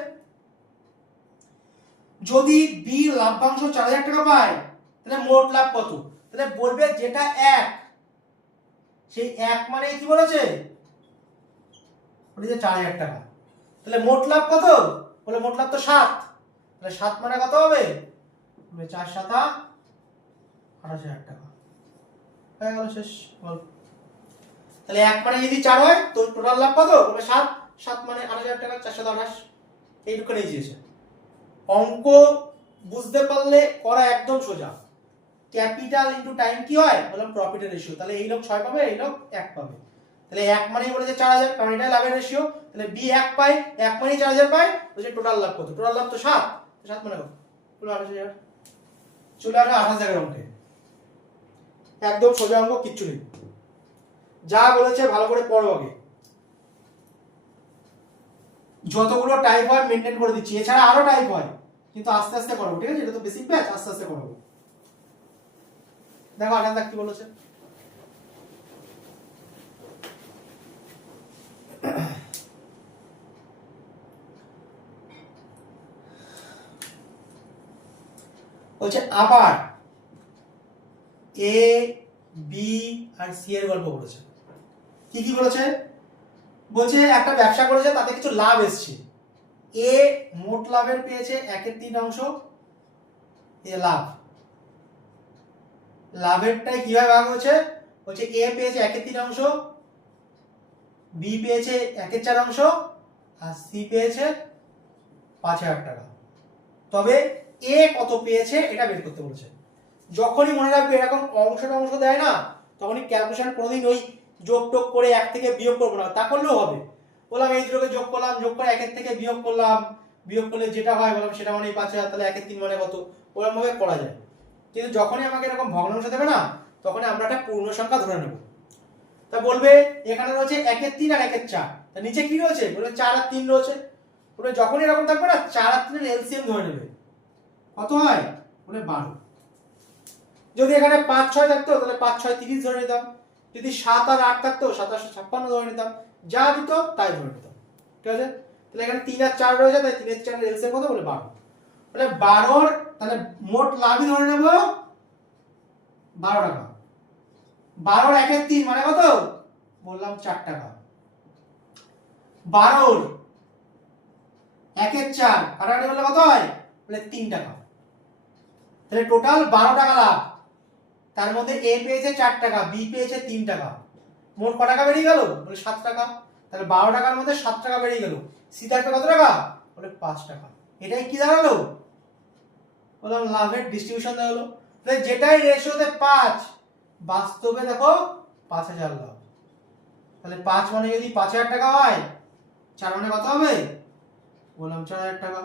যদি বি লাভ্যাংশ 4000 টাকা পায় তাহলে মোট লাভ কত, তাহলে বলবে যেটা 1, সেই 1 মানে কি বলেছে, বলেছে 4000 টাকা। তাহলে মোট লাভ কত, বলে মোট লাভ তো 7, তাহলে 7 মানে কত হবে, 4 7 28000 টাকা, হয়ে গেল শেষ গল্প। তাহলে 1 মানে যদি 4 হয় তো টোটাল লাভ কত, বলে 7, 7 মানে 8000 টাকা, 4 7 28, এইটুকু নিয়ে দিয়েছে। অঙ্ক বুঝতে পারলে করা একদম সোজা। ক্যাপিটাল ইনটু টাইম কি হয়, বললাম প্রফিটের রেশিও। তাহলে এই লোক 6 পাবে, এই লোক 1 পাবে, তাহলে 1 মানেই বলেছে 4000, কারণ এটাই লাভের রেশিও। তাহলে বি 1 পায়, 1 মানেই 4000 পায়, বলছে টোটাল লাভ কত, টোটাল লাভ তো 7, 7 মানে কত, বলে 28000। চলে আসো 28000 অঙ্কে, একদম সোজা অঙ্ক, কিচ্ছু নেই, যা বলেছে ভালো করে পড়ো আগে। যতগুলো টাইপ হয় মেনটেন করে দিচ্ছি, এছাড়া আরো টাইপ হয়, কিন্তু আস্তে আস্তে করবো, ঠিক আছে, এটা তো বেসিক ব্যাচ, আস্তে আস্তে করবো। দেখো আনন্দ কি বলেছে, বলছে আবার এ বি আর সি এর গল্প বলেছে। কি কি বলেছে, বলছে একটা ব্যবসা করেছে, তাতে কিছু লাভ এসছে, এ মোট লাভের পেয়েছে 1/3 অংশ, এ লাভ, লাভেরটাই কিভাবে ভাগ হয়েছে, বলছে এ পেয়েছে 1/3 অংশ, বি পেয়েছে 1/4 অংশ, আর সি পেয়েছে 5000 টাকা। তবে এ কত পেয়েছে এটা বের করতে বলেছে। যখনই মনে রাখবে এরকম অংশ দেয় না, তখনই ক্যালকুলেশন কোনোদিন ওই যোগ টোগ করে এক থেকে বিয়োগ করবো না, তা করলেও হবে। বললাম এই দুটোকে যোগ করলাম, যোগ করে একের থেকে বিয়োগ করলাম, বিয়োগ করলে যেটা হয় বললাম সেটা মানে 5,000, তাহলে 1/3 মানে কত, ওরকম ভাবে করা যায়। কিন্তু যখনই আমাকে এরকম ভগ্নাংশ দেবে না, তখন আমরা একটা পূর্ণ সংখ্যা ধরে নেব। তা বলবে এখানে রয়েছে 1/3 আর 1/4, তা নিচে কি রয়েছে, বলবে 4 আর 3 রয়েছে। বলবে যখনই এরকম থাকবে না 4 আর 3 এর এলসিএম ধরে নেবে, কত হয়, বলে 12। যদি এখানে 5 6 থাকতো তাহলে 5 6 30 ধরে নিতাম, যদি 7 আর 8 থাকতো 7 8 56 ধরে নিতাম, যা দিত তাই ধরে নিতাম। ঠিক আছে, তাহলে এখানে 3 আর 4 রয়েছে, তাই 3 এর 4 এর এলসিএম কত, বলে 12। তাহলে 12 তাহলে মোট লাভই ধরে নেব 12 টাকা। 12 1/3 মানে কত, বললাম 4 টাকা। 12 1/4 কাটাকাটি করলে কত হয়, বলে 3 টাকা। তাহলে টোটাল 12 টাকা লাভ, তার মধ্যে এ পেয়েছে 4 টাকা, বি পেয়েছে 3 টাকা, মোট কত টাকা বেরিয়ে গেল, বলে 7 টাকা। তাহলে 12 টাকার মধ্যে 7 টাকা বেরিয়ে গেল, সি থাকবে কত টাকা, বলে 5 টাকা। এটাই কি দাঁড়ালো, বললাম লাভের ডিস্ট্রিবিউশন দাঁড়ালো। তাহলে যেটাই রেশিওতে 5, বাস্তবে দেখো 5,000 লাভ। তাহলে 5 মানে যদি 5,000 টাকা হয়, 4 মানে কত হবে, বললাম 4,000 টাকা।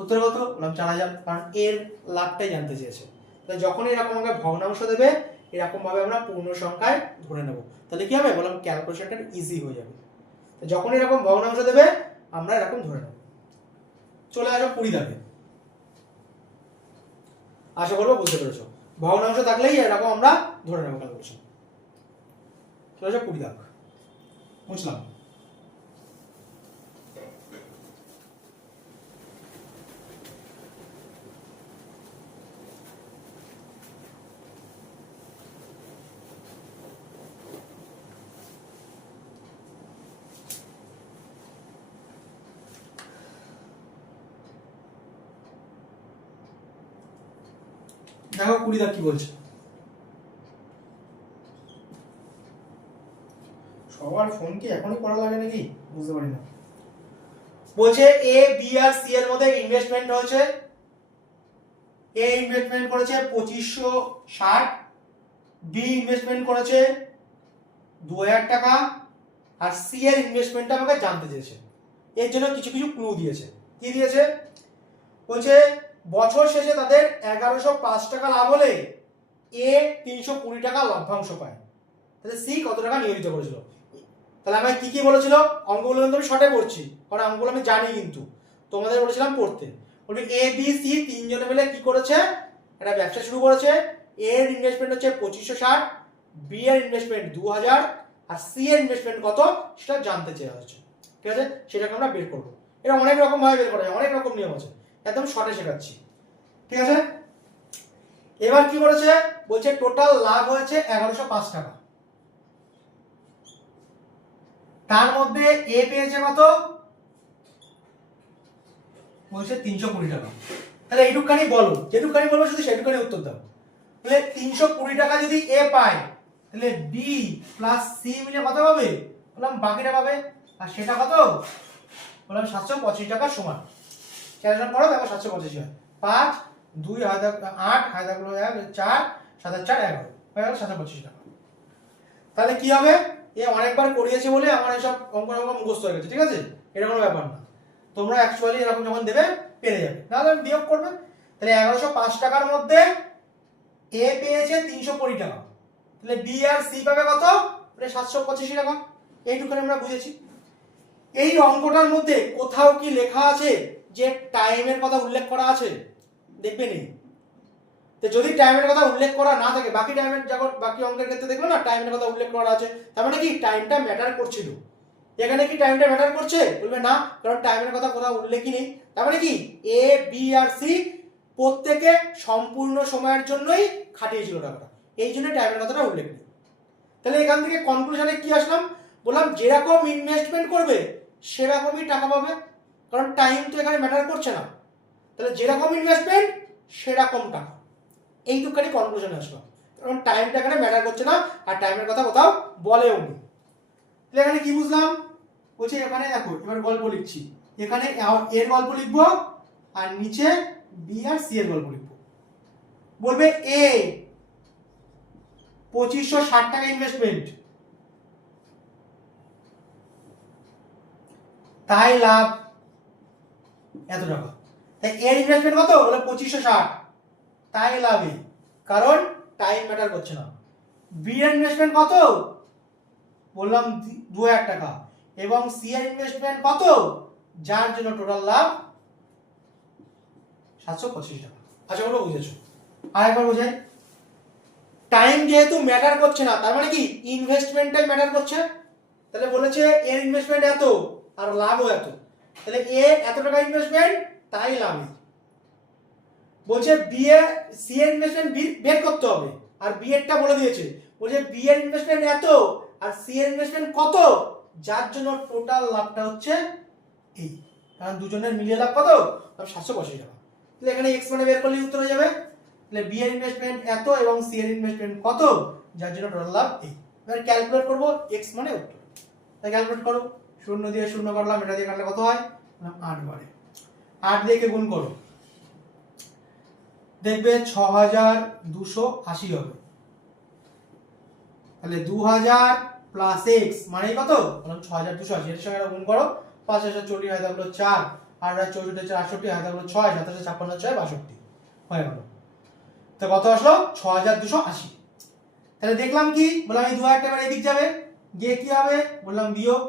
উত্তর কত, বললাম 4,000, কারণ এর লাভটাই জানতে চেয়েছে। তাহলে যখন এরকম আমাকে ভগ্নাংশ দেবে, এরকম ভাবে আমরা পূর্ণ সংখ্যায় ধরে নেব, তাহলে কি হবে, বললাম ক্যালকুলেশনটা ইজি হয়ে যাবে। তো যখন এরকম ভগ্নাংশ দেবে আমরা এরকম ধরে নেব। চলে আসো 20 দাগে। আশা করবো বুঝতে পেরেছো, ভগ্নাংশ থাকলেই এরকম আমরা ধরে নেব ক্যালকুলেশন। চলে আসো 20 দাগ, বুঝলাম। দেখো 20 দাগ কি বলছে, সবার ফোন কি এখনই করা লাগে নাকি বুঝতে পারি না। বলছে এ বি আর সি এর মধ্যে ইনভেস্টমেন্ট হয়েছে, এ ইনভেস্টমেন্ট করেছে 2560, বি ইনভেস্টমেন্ট করেছে 2000 টাকা, আর সি এর ইনভেস্টমেন্টটা আমাকে জানতে চেয়েছে। এর জন্য কিছু কিছু ক্লু দিয়েছে। কি দিয়েছে, বলছে বছর শেষে তাদের 1105 টাকা লাভ হলে এ 320 টাকা লভ্যাংশ পায়। তাহলে সি কত টাকা নিয়োজিত করেছিল। তাহলে আমায় কি কি বলেছিল, অঙ্কগুলো কিন্তু আমি শর্টে করছি কারণ অঙ্কগুলো আমি জানি, কিন্তু তোমাদের বলেছিলাম পড়তে। বলবি এ বি সি তিনজনে মিলে কি করেছে, একটা ব্যবসা শুরু করেছে। এ এর ইনভেস্টমেন্ট হচ্ছে 2560, বি এর ইনভেস্টমেন্ট 2000, আর সি এর ইনভেস্টমেন্ট কত সেটা জানতে চেয়ে হচ্ছে। ঠিক আছে, সেটাকে আমরা বের করবো। এটা অনেক রকম ভাবে বের করা যায়, অনেক রকম নিয়ম আছে, একদম শর্টে শেখাচ্ছি। ঠিক আছে, এবার কি করেছে, বলছে টোটাল লাভ হয়েছে 1105 টাকা, তার মধ্যে এ পেয়েছে কত, বলছে 320 টাকা। তাহলে এইটুকখানি বলো, যেটুকখানি বলবো শুধু সেটুকখানি উত্তর দাও। তাহলে 320 টাকা যদি এ পায়, তাহলে বি প্লাস সি মিলে কত পাবে, বললাম বাকিটা পাবে। আর সেটা কত, বললাম 725 টাকা সমান। ক্যালকুলেশন করো, দেখো 725 হয় 5 2 8 হায়দা গুলো 1 4 7 4 11 হয়ে গেল 725 টাকা। তাহলে কি হবে, এ অনেকবার করিয়েছে বলে আমার এসব অঙ্ক মুখস্থ হয়ে গেছে। ঠিক আছে, এটা কোনো ব্যাপার না, তোমরা অ্যাকচুয়ালি এরকম যখন দেবে পেরে যাবে, নাহলে বিয়োগ করবে। তাহলে 1105 টাকার মধ্যে এ পেয়েছে 320 টাকা, তাহলে বি আর সি পাবে কত, 725 টাকা। এইটুখানি আমরা বুঝেছি। এই অঙ্কটার মধ্যে কোথাও কি লেখা আছে যে টাইমের কথা উল্লেখ করা আছে, দেখবে নি। তো যদি টাইমের কথা উল্লেখ করা না থাকে, বাকি টাইমের যখন বাকি অঙ্কের ক্ষেত্রে দেখলো না টাইমের কথা উল্লেখ করা আছে, তার মানে কি টাইমটা ম্যাটার করছিল। এখানে কি টাইমটা ম্যাটার করছে, বলবে না, কারণ টাইমের কথা কোথাও উল্লেখই নেই। তার মানে কি এ বি আর সি প্রত্যেকে সম্পূর্ণ সময়ের জন্যই খাটিয়েছিল টাকাটা, এই জন্য টাইমের কথাটা উল্লেখ নেই। তাহলে এখান থেকে কনক্লুশনে কি আসলাম, বললাম যেরকম ইনভেস্টমেন্ট করবে সেরকমই টাকা পাবে, কারণ টাইম তো এখানে ম্যাটার করছে না। তাহলে যেরকম ইনভেস্টমেন্ট সেরকম টাকা, এইটুখানি কনক্লুশনে আসলাম, কারণ টাইমটা এখানে ম্যাটার করছে না আর টাইমের কথা কোথাও বলেও নি। তাহলে এখানে কি বুঝলাম, বলছি এখানে দেখো এবার গল্প লিখছি, এখানে এর গল্প লিখবো আর নিচে বি আর সি এর গল্প লিখবো। বলবে এ 2560 টাকা ইনভেস্টমেন্ট, তাই লাভ এত টাকা। তাই এর ইনভেস্টমেন্ট কত? বলে 2560, তাই লাভ এ, কারণ টাইম ম্যাটার করছে না। বি এর ইনভেস্টমেন্ট কত? বললাম 2000 টাকা, এবং সি এর ইনভেস্টমেন্ট কত, যার জন্য টোটাল লাভ 725 টাকা। আশা করি বুঝেছো। আরেকবার বোঝাই, টাইম যেহেতু ম্যাটার করছে না, তার মানে কি ইনভেস্টমেন্টটাই ম্যাটার করছে। তাহলে বলেছে এর ইনভেস্টমেন্ট এত আর লাভও এত, তাহলে এ এত টাকা ইনভেস্টমেন্ট, তাই লাভ। বলছে বি এ সি এর ইনভেস্টমেন্ট বের করতে হবে, আর বি এরটা বলে দিয়েছে। বলছে বি এর ইনভেস্টমেন্ট এত আর সি এর ইনভেস্টমেন্ট কত, যার জন্য টোটাল লাভটা হচ্ছে এই। কারণ দুজনের মিলিয়ে লাভ কত? 785 টাকা। তাহলে এখানে এক্স মানে বের করলে উত্তর হয়ে যাবে। তাহলে বি এর ইনভেস্টমেন্ট এত এবং সি এর ইনভেস্টমেন্ট কত, যার জন্য টোটাল লাভ এই। এবার ক্যালকুলেট করব, এক্স মানে উত্তর। তাই ক্যালকুলেট করো, 0 দিয়ে 0 করলাম, এটা দিয়ে কাটলে কত হয়? 8 বারে 8 দিয়ে কে গুণ করো, দেখবে 6280 হবে। তাহলে 2000 প্লাস এক্স মানে কত? বললাম 6280, এর সঙ্গে গুণ করো, 5040 হয় থাকলো 4, 8 আর 64 68 হয় থাকলো 6, 27 56 6 62 হয়ে গেল। তো কত আসলো? 6280। তাহলে দেখলাম কি, বললাম এই 2000 টাকা এদিক যাবে, গিয়ে কি হবে? বললাম বিয়োগ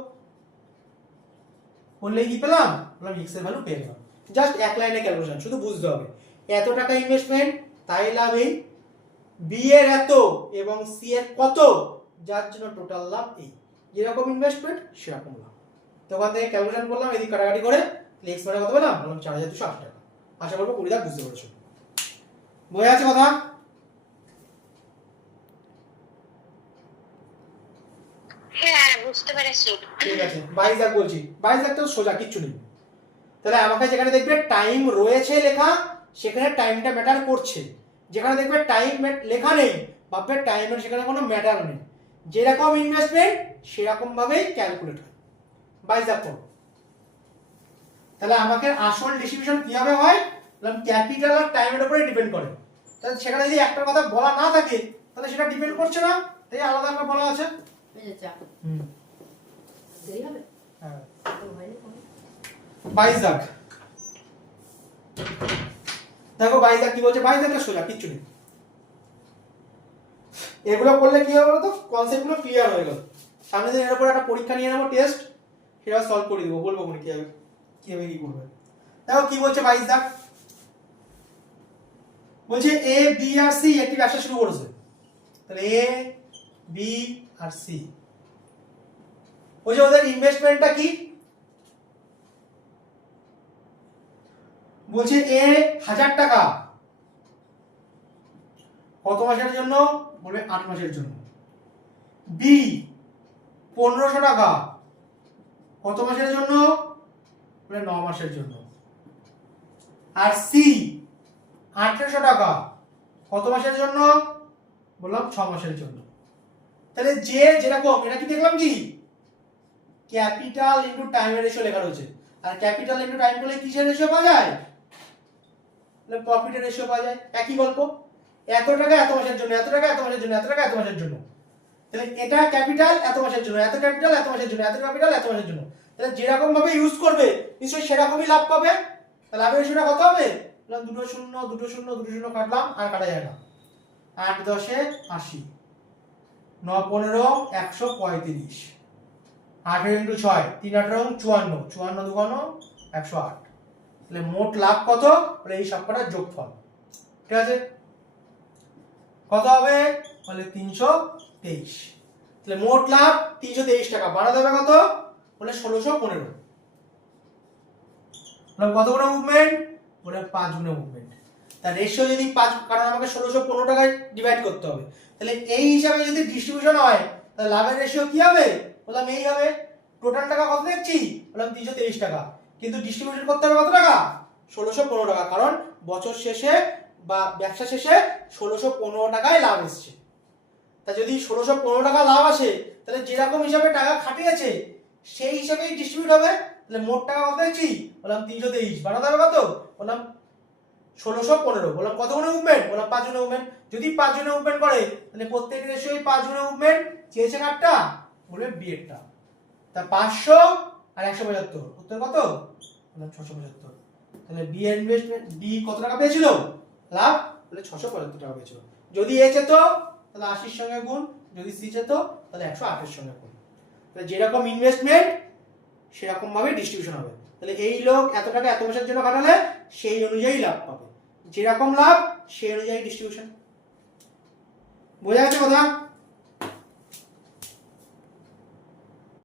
করলে কি পেলাম? বললাম এক্স এর ভ্যালু পেয়ে গেলাম। জাস্ট এক লাইনে ক্যালকুলেশন, শুধু বুঝতে হবে এত টাকা ইনভেস্টমেন্ট, তাই লাভ এই। বি এর এত এবং সি এর কত, যার জন্য টোটাল লাভ এই। যেরকম ইনভেস্টমেন্ট সেরকম লাভ। তো ওখান থেকে ক্যালকুলেশন করলাম, এদিক কাটাকাটি করে এক্স মানে কত পেলাম? বললাম 4280 টাকা। আশা করবো 20 দাগ বুঝতে পেরেছো। বোঝা যাচ্ছে কথা? হ্যাঁ বুঝতে পেরেছি। ঠিক আছে, 22 দাগ বলছি। 22 দাগ তো সোজা, কিচ্ছু নেই। তাহলে আমাকে যেখানে দেখবে টাইম রয়েছে লেখা, সেখানে টাইমটা ম্যাটার করছে। যেখানে দেখবে টাইম লেখা নেই, ভাববে টাইমের সেখানে কোনো ম্যাটার নেই। যেরকম ইনভেস্টমেন্ট সেরকম ভাবেই ক্যালকুলেট হয়। 22 দাগ করো। তাহলে আমাকে আসল ডিস্ট্রিবিউশন কিভাবে হয়? বললাম ক্যাপিটাল আর টাইমের উপরে ডিপেন্ড করে। তাহলে সেখানে যদি একটা কথা বলা না থাকে, তাহলে সেটা ডিপেন্ড করছে না, তাই আলাদা করে বলা আছে। হ্যাঁ 22 দাগ দেখো, 22 দাগ কি বলছে? 22 দাগটা সোজা, কিচ্ছু নেই। এগুলো করলে কি হবে বলতো? কনসেপ্টগুলো ক্লিয়ার হয়ে গেল। সামনে দিন এর উপর একটা পরীক্ষা নিয়ে নেবো, টেস্ট, সেটা সলভ করে দিব, বলবো কোন কিভাবে কি করবে। দেখো কি বলছে 22 দাগ, বলছে এ বি আর সি একটি ব্যবসা শুরু করেছে। তাহলে এ বি আর সি, বলছে ওদের ইনভেস্টমেন্টটা কি? বলছে এ 1000 টাকা কত মাসের জন্য? বলবে 8 মাসের জন্য। বি 1500 টাকা কত মাসের জন্য? বলে 9 মাসের জন্য। আর সি 1800 টাকা কত মাসের জন্য? বললাম 6 মাসের জন্য। তাহলে যে যেরকম, এটা কি দেখলাম কি ক্যাপিটাল ইনটু টাইমের রেশিও লেখা রয়েছে। আর ক্যাপিটাল ইনটু টাইম করলে কিসের রেশিও পাওয়া যায়? তাহলে প্রফিটের রেশিও পাওয়া যায়। একই গল্প, এত টাকা এত মাসের জন্য, এত টাকা এত মাসের জন্য, এত টাকা এত মাসের জন্য। তাহলে এটা ক্যাপিটাল এত মাসের জন্য, এত ক্যাপিটাল এত মাসের জন্য, এত ক্যাপিটাল এত মাসের জন্য। তাহলে যেরকম ভাবে ইউজ করবে নিশ্চয়ই সেরকমই লাভ পাবে। তাহলে লাভের রেশিওটা কত হবে? বললাম 2 0 2 0 2 0 কাটলাম, আর কাটা যায় না। 8 10 80, 9 15 135, 8 ইন্টু 6 3 18 54, 54 2 108। তাহলে মোট লাভ কত? বলে এই সবকটার যোগফল। ঠিক আছে, কত হবে? বলে 323। তাহলে মোট লাভ 323 টাকা। বাড়াতে হবে কত? বলে 1615। বলে কত গুণ মুভমেন্ট? বলে 5 গুণ মুভমেন্ট। তার রেশিও যদি 5, কারণ আমাকে 1615 টাকায় ডিভাইড করতে হবে। তাহলে এই হিসাবে যদি ডিস্ট্রিবিউশন হয়, তাহলে লাভের রেশিও কি হবে? বললাম এই হবে। টোটাল টাকা কত দেখছি? বললাম 323 টাকা, কিন্তু ডিস্ট্রিবিউশন করতে হবে কত টাকা? 1615 টাকা, কারণ বছর শেষে বা ব্যবসা শেষে 1615 টাকায় লাভ এসছে। তা যদি 1615 টাকা লাভ আসে, তাহলে যেরকম হিসাবে টাকা খাটিয়েছে সেই হিসাবেই ডিস্ট্রিবিউট হবে। তাহলে মোট টাকা কত দেখছি? বললাম 323। বাড়াতে হবে কত? বললাম 1615, বললাম কত গুণে মুভমেন্ট, বললাম 5 গুণে মুভমেন্ট। যদি 5 গুণে মুভমেন্ট করে তাহলে প্রত্যেকের রেশিওই 5 গুণে মুভমেন্ট চেয়েছে কারটা, বলবে বি এরটা। তা 500 আর 175, উত্তর কত? বললাম 675। তাহলে বি এর ইনভেস্টমেন্ট, বি কত টাকা পেয়েছিল লাভ, বলে 675 টাকা পেয়েছিল। যদি এ চেত তাহলে 80 এর সঙ্গে গুণ, যদি সি চেত তাহলে 108 এর সঙ্গে গুণ। তাহলে যেরকম ইনভেস্টমেন্ট সেরকম ভাবে ডিস্ট্রিবিউশন হবে। তাহলে এই লোক এত টাকা এত বছরের জন্য খাটালে সেই অনুযায়ী লাভ পাবে, যেরকম লাভ সেই অনুযায়ী ডিস্ট্রিবিউশন। বোঝা গেছে কথা?